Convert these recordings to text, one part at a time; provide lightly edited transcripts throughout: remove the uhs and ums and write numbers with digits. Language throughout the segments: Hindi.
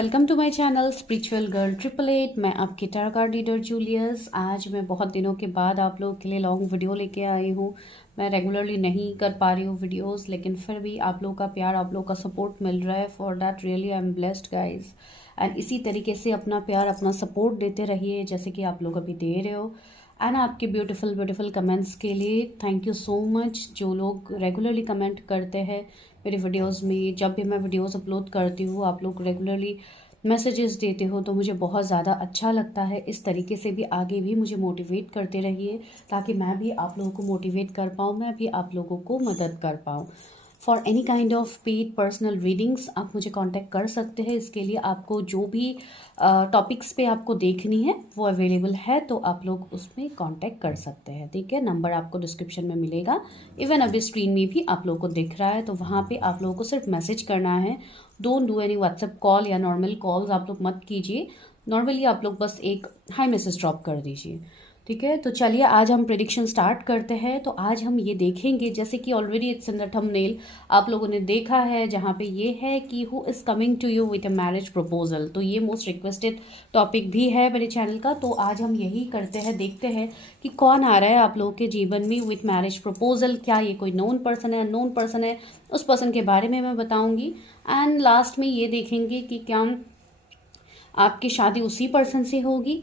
Welcome to my channel spiritual girl 888। मैं आपकी टैरो कार्ड रीडर जूलियस। आज मैं बहुत दिनों के बाद आप लोगों के लिए लॉन्ग वीडियो लेके आई हूँ। मैं रेगुलरली नहीं कर पा रही हूँ वीडियोस, लेकिन फिर भी आप लोगों का प्यार, आप लोगों का सपोर्ट मिल रहा है। For that really I am blessed guys. And इसी तरीके से अपना प्यार, अपना सपोर्ट देते रहिए जैसे कि आप लोग अभी दे रहे हो। एंड आपके ब्यूटीफुल ब्यूटीफुल कमेंट्स के लिए थैंक यू सो मच। जो लोग रेगुलरली कमेंट करते हैं मेरे वीडियोस में, जब भी मैं वीडियोस अपलोड करती हूँ आप लोग रेगुलरली मैसेजेस देते हो, तो मुझे बहुत ज़्यादा अच्छा लगता है। इस तरीके से भी आगे भी मुझे मोटिवेट करते रहिए ताकि मैं भी आप लोगों को मोटिवेट कर पाऊँ, मैं भी आप लोगों को मदद कर पाऊँ। For any kind of paid personal readings आप मुझे कांटेक्ट कर सकते हैं। इसके लिए आपको जो भी टॉपिक्स पे आपको देखनी है वो अवेलेबल है, तो आप लोग उसमें कांटेक्ट कर सकते हैं। ठीक है, नंबर आपको डिस्क्रिप्शन में मिलेगा, इवन अभी स्क्रीन में भी आप लोगों को दिख रहा है। तो वहाँ पे आप लोगों को सिर्फ मैसेज करना है। Don't do any WhatsApp call या नॉर्मल कॉल्स आप लोग मत कीजिए। नॉर्मली आप लोग बस एक हाई मैसेज ड्रॉप कर दीजिए। ठीक है, तो चलिए आज हम प्रेडिक्शन स्टार्ट करते हैं। तो आज हम ये देखेंगे, जैसे कि already it's in the thumbnail आप लोगों ने देखा है, जहाँ पे ये है कि who is coming to you with a marriage proposal. तो ये मोस्ट रिक्वेस्टेड टॉपिक भी है मेरे चैनल का। तो आज हम यही करते हैं, देखते हैं कि कौन आ रहा है आप लोगों के जीवन में विथ मैरिज प्रपोजल। क्या ये कोई नोन पर्सन है, अननोन पर्सन है, उस पर्सन के बारे में मैं बताऊंगी। एंड लास्ट में ये देखेंगे कि क्या आपकी शादी उसी पर्सन से होगी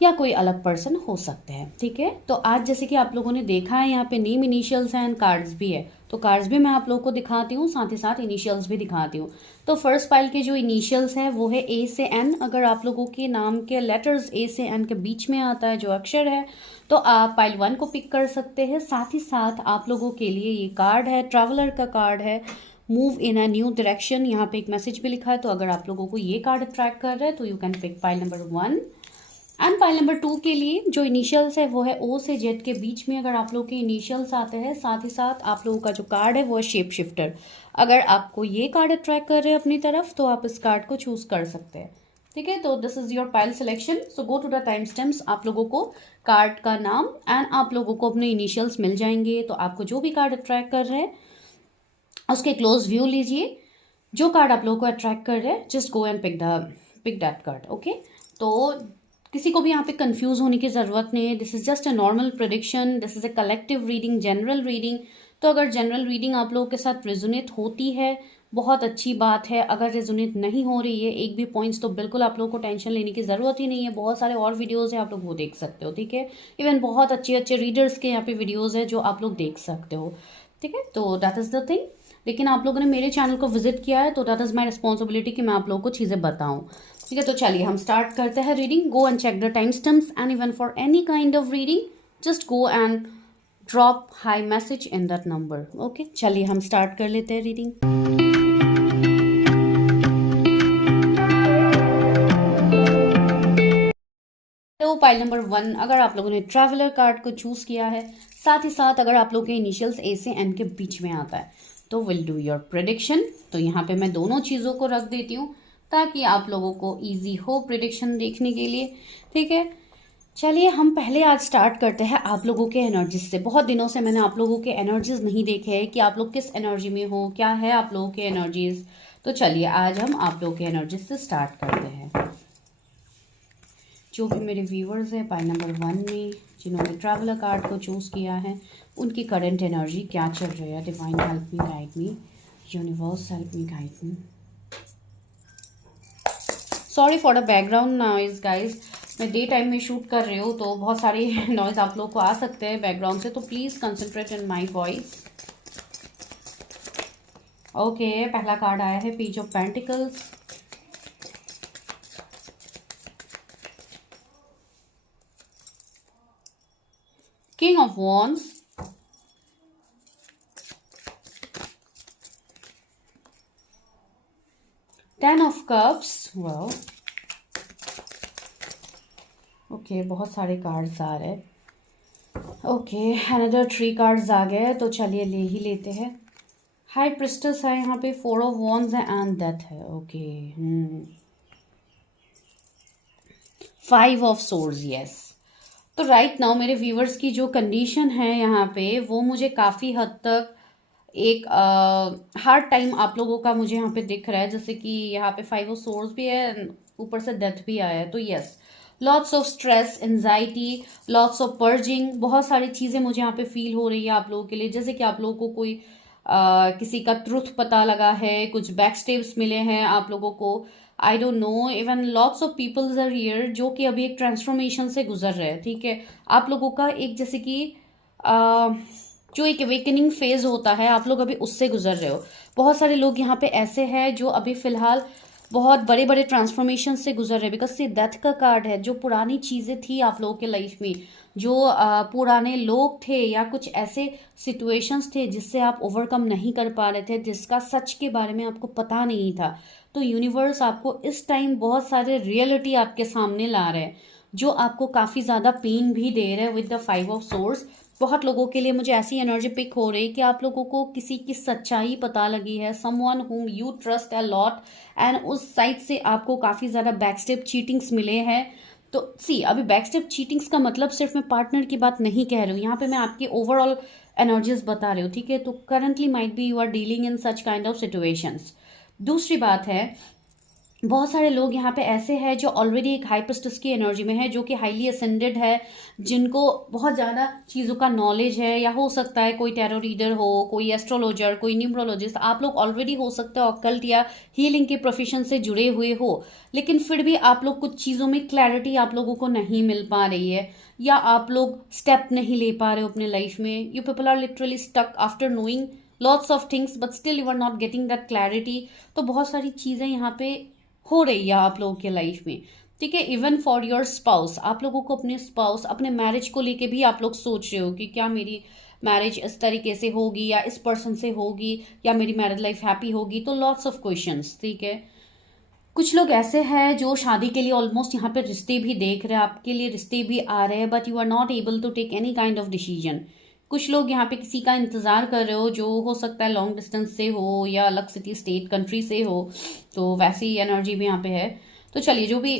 या कोई अलग पर्सन हो सकते हैं। ठीक है, तो आज जैसे कि आप लोगों ने देखा है यहाँ पे नेम, इनिशियल्स हैं एंड कार्ड्स भी है। तो कार्ड्स भी मैं आप लोगों को दिखाती हूँ, साथ ही साथ इनिशियल्स भी दिखाती हूँ। तो फर्स्ट पाइल के जो इनिशियल्स हैं वो है ए से एन। अगर आप लोगों के नाम के लेटर्स ए से एन के बीच में आता है जो अक्षर है, तो आप पाइल 1 को पिक कर सकते हैं। साथ ही साथ आप लोगों के लिए ये कार्ड है, ट्रैवलर का कार्ड है, move in a new direction. यहाँ पे एक मैसेज भी लिखा है। तो अगर आप लोगों को ये कार्ड अट्रैक्ट कर रहा है तो you can pick pile number 1। And pile number 2 के लिए जो इनिशियल्स है वो है ओ से जेड के बीच में अगर आप लोग के इनिशियल्स आते हैं। साथ ही साथ आप लोगों का जो कार्ड है वो है शेप शिफ्टर। अगर आपको ये कार्ड अट्रैक्ट कर रहे हैं अपनी तरफ तो आप इस कार्ड को चूज कर सकते हैं। ठीक है, तो this is your pile selection. So go to the time stamps. आप लोगों को कार्ड का नाम एंड आप लोगों को अपने इनिशियल्स मिल जाएंगे। तो आपको जो भी कार्ड अट्रैक्ट कर रहे हैं उसके क्लोज व्यू लीजिए। जो कार्ड आप लोगों को अट्रैक्ट कर रहे हैं just go and pick that card. Okay, तो किसी को भी यहाँ पे कंफ्यूज होने की ज़रूरत नहीं है। This is just a normal prediction, this is a collective reading, general reading. तो अगर जनरल रीडिंग आप लोगों के साथ रेजोनेट होती है बहुत अच्छी बात है। अगर रेजोनेट नहीं हो रही है एक भी पॉइंट्स, तो बिल्कुल आप लोगों को टेंशन लेने की ज़रूरत ही नहीं है। बहुत सारे और वीडियोज़ हैं, आप लोग वो देख सकते हो। ठीक है, इवन बहुत अच्छे अच्छे रीडर्स के यहाँ पे वीडियोज़ है जो आप लोग देख सकते हो। ठीक है, तो दैट इज़ द थिंग। लेकिन आप लोगों ने मेरे चैनल को विजिट किया है तो दैट इज़ माई रिस्पॉन्सिबिलिटी कि मैं आप लोगों को चीज़ें बताऊँ। ठीक है, तो चलिए हम स्टार्ट करते हैं reading. Go and check the time stamps and even for any kind of reading just go and drop hi message in that number. Okay, चलिए हम स्टार्ट कर लेते हैं रीडिंग। तो पाइल नंबर 1 अगर आप लोगों ने ट्रैवलर कार्ड को चूज किया है, साथ ही साथ अगर आप लोगों के इनिशियल्स ए से एन के बीच में आता है, तो विल डू योर प्रेडिक्शन। तो यहाँ पे मैं दोनों चीज़ों को रख देती हूँ ताकि आप लोगों को इजी हो प्रेडिक्शन देखने के लिए। ठीक है, चलिए हम पहले आज स्टार्ट करते हैं आप लोगों के एनर्जीज से। बहुत दिनों से मैंने आप लोगों के एनर्जीज नहीं देखे हैं कि आप लोग किस एनर्जी में हो, क्या है आप लोगों के एनर्जीज। तो चलिए आज हम आप लोगों के एनर्जीज से स्टार्ट करते हैं। जो भी मेरे व्यूअर्स हैं पाइल नंबर 1 में जिन्होंने ट्रैवलर कार्ड को चूज़ किया है, उनकी करंट एनर्जी क्या चल रही है। Divine help me, guide me, universe help me, guide me. Sorry for the background noise guys, मैं डे टाइम में शूट कर रही हूँ तो बहुत सारे नॉइज आप लोग को आ सकते हैं बैकग्राउंड से, तो please concentrate in my voice. Okay, पहला कार्ड आया है page of pentacles, king of wands, ten of cups. Wow, okay बहुत सारे कार्ड्स आ रहे हैं। ओके, अनदर 3 कार्ड्स आ गए, तो चलिए ले ही लेते हैं। हाई प्रिस्टेस है यहाँ पे, 4 ऑफ वॉन्ड्स है एंड डेथ है। Okay, 5 of swords, yes. तो राइट नाउ मेरे व्यूअर्स की जो कंडीशन है यहाँ पे वो मुझे काफ़ी हद तक एक हार्ड टाइम आप लोगों का मुझे यहाँ पे दिख रहा है, जैसे कि यहाँ पे 5 ऑफ सोर्स भी है and ऊपर से डेथ भी आया है। तो yes, lots of stress, anxiety, lots of purging, बहुत सारी चीज़ें मुझे यहाँ पे फील हो रही है आप लोगों के लिए। जैसे कि आप लोगों को कोई किसी का ट्रुथ पता लगा है, कुछ बैक स्टेप्स मिले हैं आप लोगों को, I don't know. Even lots of peoples are here जो कि अभी एक ट्रांसफॉर्मेशन से गुजर रहे हैं, ठीक है। आप लोगों का एक जैसे कि जो एक अवेकनिंग फेज होता है, आप लोग अभी उससे गुजर रहे हो। बहुत सारे लोग यहाँ पे ऐसे हैं जो अभी फिलहाल बहुत बड़े बड़े ट्रांसफॉर्मेशन से गुजर रहे हैं, बिकॉज ये डेथ का कार्ड है। जो पुरानी चीज़ें थी आप लोगों के लाइफ में, जो पुराने लोग थे या कुछ ऐसे सिचुएशंस थे जिससे आप ओवरकम नहीं कर पा रहे थे, जिसका सच के बारे में आपको पता नहीं था, तो यूनिवर्स आपको इस टाइम बहुत सारे रियलिटी आपके सामने ला रहे हैं जो आपको काफ़ी ज़्यादा पेन भी दे रहे हैं विद द 5 ऑफ सोर्स। बहुत लोगों के लिए मुझे ऐसी एनर्जी पिक हो रही है कि आप लोगों को किसी की सच्चाई पता लगी है, someone whom you trust a lot, and उस साइड से आपको काफ़ी ज़्यादा बैकस्टेप चीटिंग्स मिले हैं। तो सी, अभी बैकस्टेप चीटिंग्स का मतलब सिर्फ मैं पार्टनर की बात नहीं कह रही हूँ, यहाँ पे मैं आपकी ओवरऑल एनर्जीज बता रही हूँ, ठीक है। तो currently might be you are dealing in such kind of situations. दूसरी बात है, बहुत सारे लोग यहाँ पे ऐसे हैं जो ऑलरेडी एक हाई प्रिस्टेस की एनर्जी में है, जो कि हाईली असेंडेड है, जिनको बहुत ज़्यादा चीज़ों का नॉलेज है, या हो सकता है कोई टैरो रीडर हो, कोई एस्ट्रोलॉजर, कोई न्यूमरोलॉजिस्ट, आप लोग ऑलरेडी हो सकता है ऑकल्ट या हीलिंग के प्रोफेशन से जुड़े हुए हो, लेकिन फिर भी आप लोग कुछ चीज़ों में क्लैरिटी आप लोगों को नहीं मिल पा रही है, या आप लोग स्टेप नहीं ले पा रहे हो अपने लाइफ में। You people are literally stuck after knowing lots of things but still you are not getting that clarity. तो बहुत सारी चीज़ें यहाँ पे हो रही है आप लोगों के लाइफ में, ठीक है। इवन फॉर योर स्पाउस, आप लोगों को अपने स्पाउस, अपने मैरिज को लेके भी आप लोग सोच रहे हो कि क्या मेरी मैरिज इस तरीके से होगी, या इस पर्सन से होगी, या मेरी मैरिज लाइफ हैप्पी होगी। तो लॉट्स ऑफ क्वेश्चंस, ठीक है। कुछ लोग ऐसे हैं जो शादी के लिए ऑलमोस्ट यहाँ पे रिश्ते भी देख रहे हैं, आपके लिए रिश्ते भी आ रहे हैं, but you are not able to take any kind of decision. कुछ लोग यहाँ पे किसी का इंतजार कर रहे हो, जो हो सकता है लॉन्ग डिस्टेंस से हो या अलग सिटी स्टेट कंट्री से हो, तो वैसी एनर्जी भी यहाँ पे है। तो चलिए, जो भी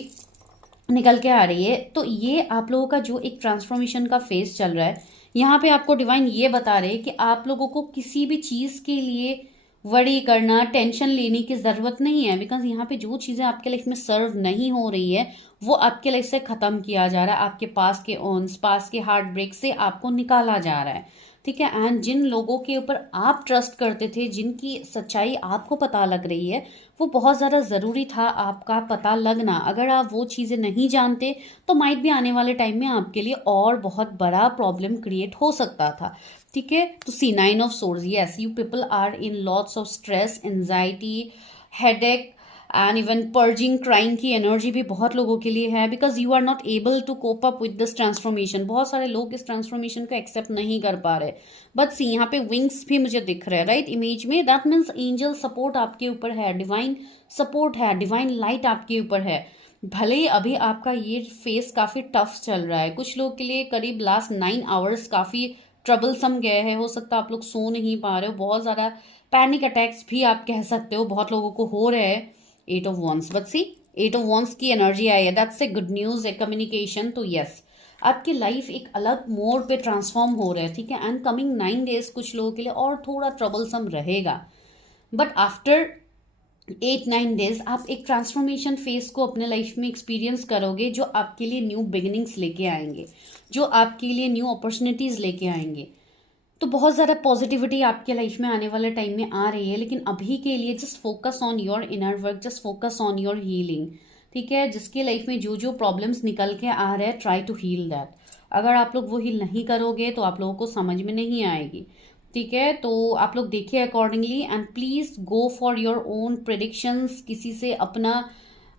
निकल के आ रही है, तो ये आप लोगों का जो एक ट्रांसफॉर्मेशन का फेज चल रहा है, यहाँ पे आपको डिवाइन ये बता रहे हैं कि आप लोगों को किसी भी चीज़ के लिए वरी करना, टेंशन लेने की ज़रूरत नहीं है, बिकॉज यहाँ पे जो चीज़ें आपके लाइफ में सर्व नहीं हो रही है वो आपके लाइफ से ख़त्म किया जा रहा है, आपके पास के ऑन्स, पास के हार्ट ब्रेक से आपको निकाला जा रहा है, ठीक है। एंड जिन लोगों के ऊपर आप ट्रस्ट करते थे, जिनकी सच्चाई आपको पता लग रही है, वो बहुत ज़्यादा ज़रूरी था आपका पता लगना। अगर आप वो चीज़ें नहीं जानते तो माइट भी आने वाले टाइम में आपके लिए और बहुत बड़ा प्रॉब्लम क्रिएट हो सकता था, ठीक है। तो see, 9 of swords, yes, you people are in lots of stress, anxiety, headache and even purging, crying की एनर्जी भी बहुत लोगों के लिए है, because you are not able to cope up with this transformation. बहुत सारे लोग इस ट्रांसफॉर्मेशन को एक्सेप्ट नहीं कर पा रहे, बट सी, यहाँ पे विंग्स भी मुझे दिख रहे हैं, राइट, इमेज में। दैट मीन्स एंजल सपोर्ट आपके ऊपर है, डिवाइन सपोर्ट है, डिवाइन लाइट आपके ऊपर है। भले ही अभी आपका ये फेस काफ़ी टफ चल रहा है, कुछ लोग के लिए करीब लास्ट 9 आवर्स काफ़ी ट्रबलसम गए हैं, हो सकता है आप लोग सो नहीं पा रहे हो, बहुत ज़्यादा पैनिक अटैक्स भी आप कह सकते हो बहुत लोगों को हो रहे हैं। 8 of wands, but see, 8 of wands की एनर्जी आई है, दैट्स ए गुड न्यूज़, है कम्युनिकेशन। तो यस, आपकी लाइफ एक अलग मोड पे ट्रांसफॉर्म हो रहा है, ठीक है। एंड कमिंग 9 डेज कुछ लोगों के लिए और थोड़ा ट्रबलसम रहेगा, बट आफ्टर 8-9 डेज आप एक ट्रांसफॉर्मेशन फेज को अपने लाइफ में एक्सपीरियंस करोगे, जो आपके लिए न्यू बिगिनिंग्स लेके आएंगे, जो आपके लिए न्यू अपॉर्चुनिटीज़ लेके आएंगे। तो बहुत ज़्यादा पॉजिटिविटी आपके लाइफ में आने वाले टाइम में आ रही है, लेकिन अभी के लिए just focus on your inner work, just focus on your healing, ठीक है। जिसके लाइफ में जो जो प्रॉब्लम्स निकल के आ रहे हैं, ट्राई टू हील दैट। अगर आप लोग वो हील नहीं करोगे तो आप लोगों को समझ में नहीं आएगी, ठीक है। तो आप लोग देखिए accordingly, and please go for your own predictions. किसी से अपना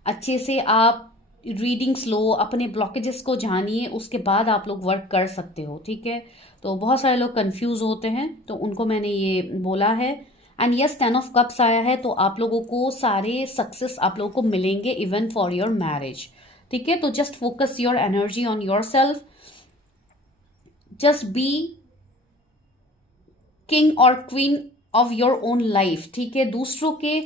अच्छे से आप रीडिंग्स लो, अपने ब्लॉकेजेस को जानिए, उसके बाद आप लोग वर्क कर सकते हो, ठीक है। तो बहुत सारे लोग कंफ्यूज होते हैं, तो उनको मैंने ये बोला है। एंड यस, 10 ऑफ कप्स आया है, तो आप लोगों को सारे सक्सेस आप लोगों को मिलेंगे इवन फॉर योर मैरिज, ठीक है। तो just focus your energy on yourself, just be king और queen of your own life, ठीक है। दूसरों के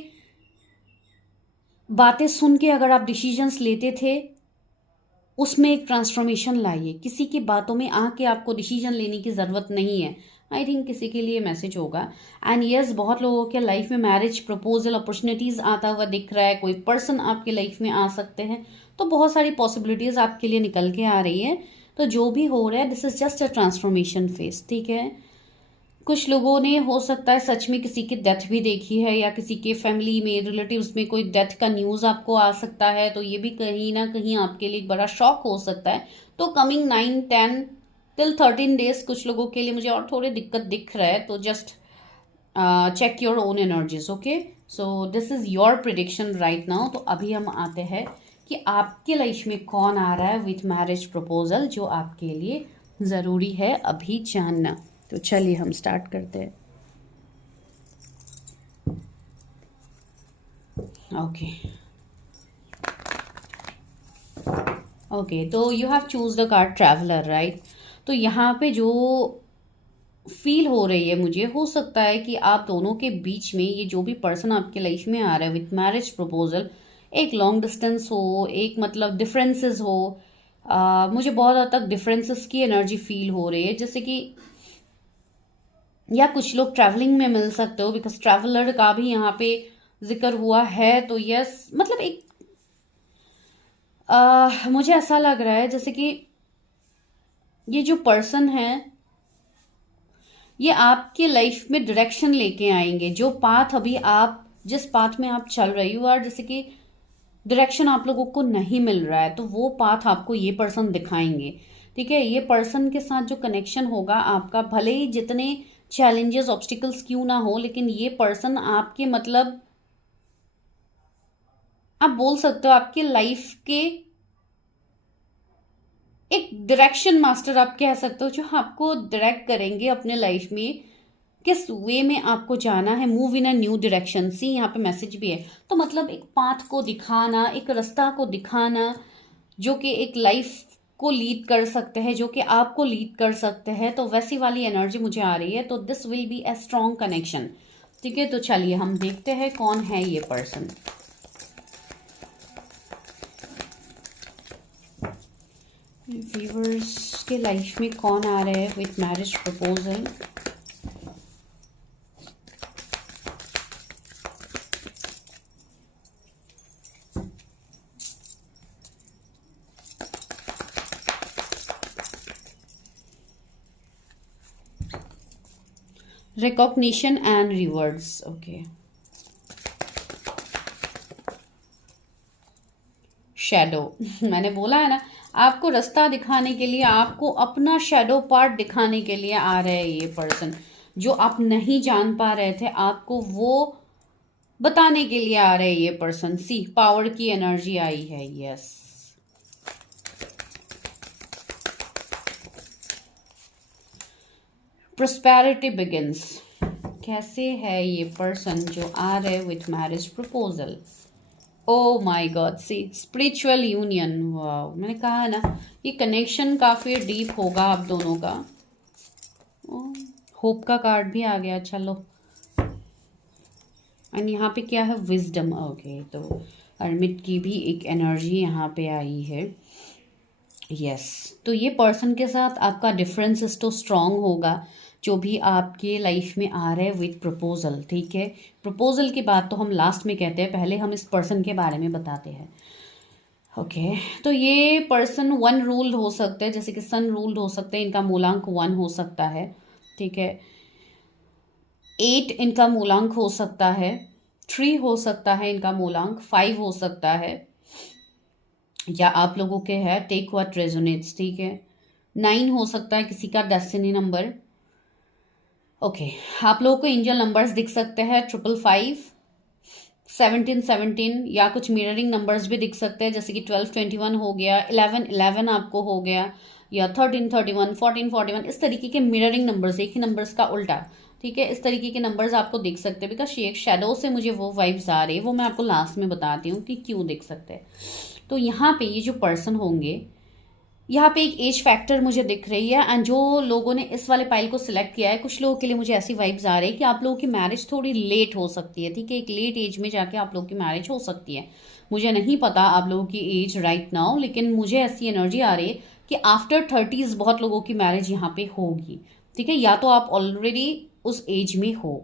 बातें सुन के अगर आप डिसीजंस लेते थे, उसमें एक ट्रांसफॉर्मेशन लाइए। किसी की बातों में आके आपको डिसीजन लेने की ज़रूरत नहीं है। आई थिंक किसी के लिए मैसेज होगा। एंड यस, बहुत लोगों के लाइफ में मैरिज प्रपोजल अपॉर्चुनिटीज आता हुआ दिख रहा है, कोई पर्सन आपके लाइफ में आ सकते हैं, तो बहुत सारी पॉसिबिलिटीज आपके लिए निकल के आ रही है। तो जो भी हो रहा है, this is just a transformation phase, ठीक है। कुछ लोगों ने हो सकता है सच में किसी की डेथ भी देखी है, या किसी के फैमिली में रिलेटिव्स में कोई डेथ का न्यूज आपको आ सकता है, तो ये भी कहीं ना कहीं आपके लिए एक बड़ा शॉक हो सकता है। तो कमिंग 9, 10 टिल 13 डेज कुछ लोगों के लिए मुझे और थोड़े दिक्कत दिख रहा है, तो just check your own energies, okay. So this is your prediction right now. तो अभी हम आते हैं कि आपके लाइफ में कौन आ रहा है विथ मैरिज प्रपोजल, जो आपके लिए ज़रूरी है अभी जानना। तो चलिए हम स्टार्ट करते हैं। ओके ओके, तो you have choose the card traveller, right. तो यहाँ पे जो फील हो रही है मुझे, हो सकता है कि आप दोनों के बीच में ये जो भी पर्सन आपके लाइफ में आ रहा है विथ मैरिज प्रपोजल, एक लॉन्ग डिस्टेंस हो, एक मतलब डिफरेंसेस हो। मुझे बहुत हद तक डिफरेंसेस की एनर्जी फील हो रही है, जैसे कि या कुछ लोग ट्रैवलिंग में मिल सकते हो, बिकॉज ट्रैवलर का भी यहाँ पे जिक्र हुआ है। तो यस, मतलब एक मुझे ऐसा लग रहा है जैसे कि ये जो पर्सन है, ये आपके लाइफ में डायरेक्शन लेके आएंगे। जो पाथ अभी आप, जिस पाथ में आप चल रही हो, और जैसे कि डायरेक्शन आप लोगों को नहीं मिल रहा है, तो वो पाथ आपको ये पर्सन दिखाएंगे, ठीक है। ये पर्सन के साथ जो कनेक्शन होगा आपका, भले ही जितने चैलेंजेस ऑब्स्टिकल्स क्यों ना हो, लेकिन ये पर्सन आपके मतलब आप बोल सकते हो आपके लाइफ के एक डायरेक्शन मास्टर आप कह सकते हो, जो आपको डायरेक्ट करेंगे अपने लाइफ में, किस वे में आपको जाना है, move in a new direction. See यहाँ पे मैसेज भी है, तो मतलब एक पाथ को दिखाना, एक रास्ता को दिखाना, जो कि एक लाइफ को लीड कर सकते हैं, जो कि आपको लीड कर सकते हैं। तो वैसी वाली एनर्जी मुझे आ रही है। तो this will be a strong connection, ठीक है। तो चलिए हम देखते हैं कौन है ये पर्सन। व्यूअर्स के लाइफ में कौन आ रहा है with marriage proposal. Recognition and rewards, okay. Shadow मैंने बोला है ना, आपको रास्ता दिखाने के लिए, आपको अपना शैडो पार्ट दिखाने के लिए आ रहे हैं ये पर्सन। जो आप नहीं जान पा रहे थे, आपको वो बताने के लिए आ रहे हैं ये पर्सन। सी, पावर की एनर्जी आई है, यस। Prosperity begins. कैसे है ये पर्सन जो आ रहे with marriage proposal. Oh my god, see, spiritual union. वाह, मैंने कहा ना ये कनेक्शन काफी डीप होगा आप दोनों का। होप का कार्ड भी आ गया, चलो। एंड यहाँ पे क्या है, विजडम, ओके। तो अर्मिट की भी एक एनर्जी यहाँ पे आई है, यस। तो ये पर्सन के साथ आपका डिफरेंसेस तो स्ट्रांग होगा, जो भी आपके लाइफ में आ रहे हैं विथ प्रपोजल, ठीक है। प्रपोजल की बात तो हम लास्ट में कहते हैं, पहले हम इस पर्सन के बारे में बताते हैं, ओके। तो ये पर्सन 1 रूल्ड हो सकते हैं, जैसे कि सन रूल्ड हो सकते हैं, इनका मूलांक 1 हो सकता है, ठीक है। 8 इनका मूलांक हो सकता है, 3 हो सकता है इनका मूलांक, 5 हो सकता है, या आप लोगों के है टेक व्हाट रेजोनेट्स, ठीक है। 9 हो सकता है किसी का डेस्टिनी नंबर, ओके। आप लोगों को एंजल नंबर्स दिख सकते हैं 555, 17 या कुछ मिररिंग नंबर्स भी दिख सकते हैं, जैसे कि 12 21 हो गया, 11 11 आपको हो गया, या 13 31, 14 41, इस तरीके के मिररिंग नंबर्स, एक ही नंबर्स का उल्टा, ठीक है। इस तरीके के नंबर्स आपको दिख सकते हैं, बिकॉज एक शैडो से मुझे वो वाइब्स आ रही है, वो मैं आपको लास्ट में बताती हूँ कि क्यों दिख सकते हैं। तो यहाँ पे ये जो पर्सन होंगे, यहाँ पे एक एज फैक्टर मुझे दिख रही है। एंड जो लोगों ने इस वाले पाइल को सिलेक्ट किया है, कुछ लोगों के लिए मुझे ऐसी वाइब्स आ रही है कि आप लोगों की मैरिज थोड़ी लेट हो सकती है, ठीक है। एक लेट एज में जाके आप लोगों की मैरिज हो सकती है। मुझे नहीं पता आप लोगों की एज राइट नाउ, लेकिन मुझे ऐसी एनर्जी आ रही है कि आफ्टर 30s बहुत लोगों की मैरिज यहाँ पे होगी, ठीक है, या तो आप ऑलरेडी उस एज में हो,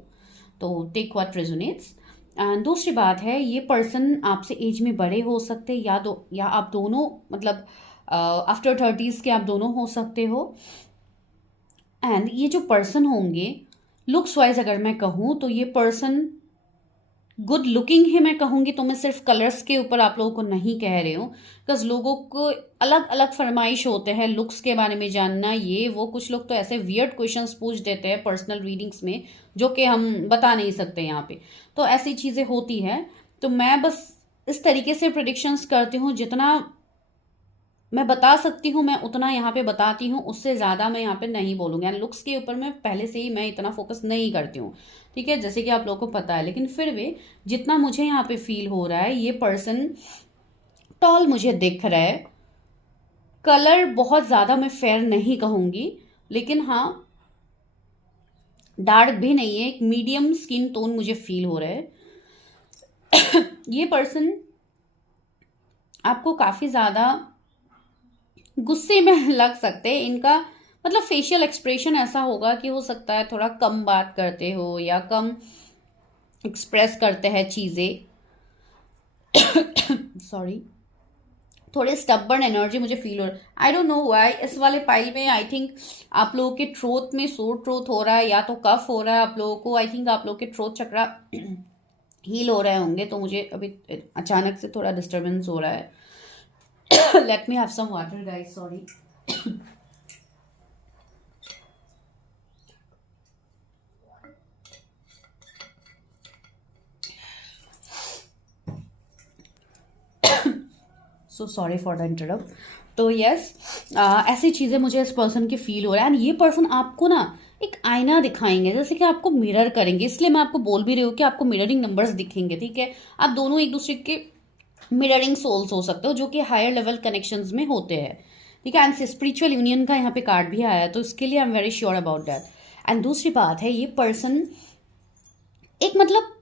तो टेक व्हाट रेजोनेट्स। एंड दूसरी बात है, ये पर्सन आपसे एज में बड़े हो सकते या आप दोनों मतलब आफ्टर 30s के आप दोनों हो सकते हो। एंड ये जो पर्सन होंगे, लुक्स वाइज अगर मैं कहूँ तो ये पर्सन गुड लुकिंग है, मैं कहूँगी तो मैं सिर्फ कलर्स के ऊपर आप लोगों को नहीं कह रही हूँ, बिकॉज लोगों को अलग अलग फरमाइश होते हैं लुक्स के बारे में जानना, ये वो कुछ लोग तो ऐसे वियर्ड क्वेश्चंस पूछ देते हैं पर्सनल रीडिंग्स में जो कि हम बता नहीं सकते यहाँ पे, तो ऐसी चीज़ें होती है। तो मैं बस इस तरीके से प्रिडिक्शंस करती हूँ, जितना मैं बता सकती हूँ मैं उतना यहाँ पे बताती हूँ, उससे ज़्यादा मैं यहाँ पे नहीं बोलूँगी। एंड लुक्स के ऊपर मैं पहले से ही मैं इतना फोकस नहीं करती हूँ, ठीक है, जैसे कि आप लोगों को पता है। लेकिन फिर भी जितना मुझे यहाँ पे फील हो रहा है, ये पर्सन टॉल मुझे दिख रहा है। कलर बहुत ज़्यादा मैं फेयर नहीं कहूँगी, लेकिन हाँ डार्क भी नहीं है, एक मीडियम स्किन टोन मुझे फील हो रहा है। ये पर्सन आपको काफ़ी ज़्यादा गुस्से में लग सकते हैं। इनका मतलब फेशियल एक्सप्रेशन ऐसा होगा कि हो सकता है थोड़ा कम बात करते हो या कम एक्सप्रेस करते हैं चीज़ें। सॉरी, थोड़े स्टबर्न एनर्जी मुझे फील हो रहा है। आई डोंट नो व्हाई इस वाले पाइल में आई थिंक आप लोगों के थ्रोट में सोर थ्रोट हो रहा है या तो कफ हो रहा है आप लोगों को। आई थिंक आप लोगों के थ्रोट चक्रा हील हो रहे होंगे, तो मुझे अभी अचानक से थोड़ा डिस्टर्बेंस हो रहा है। Let me have some water, guys. Sorry. So sorry for the interrupt. तो यस, ऐसी चीज़ें मुझे इस पर्सन की फील हो रहा है। एंड ये पर्सन आपको ना एक आईना दिखाएंगे, जैसे कि आपको मिरर करेंगे, इसलिए मैं आपको बोल भी रही हूँ कि आपको मिररिंग नंबर्स दिखेंगे, ठीक है। आप दोनों एक दूसरे के मिररिंग सोल्स हो सकते हो, जो कि हायर लेवल कनेक्शंस में होते हैं, ठीक है। एंड स्पिरिचुअल यूनियन का यहाँ पे कार्ड भी आया है, तो इसके लिए I am very sure about that. And दूसरी बात है, ये पर्सन एक मतलब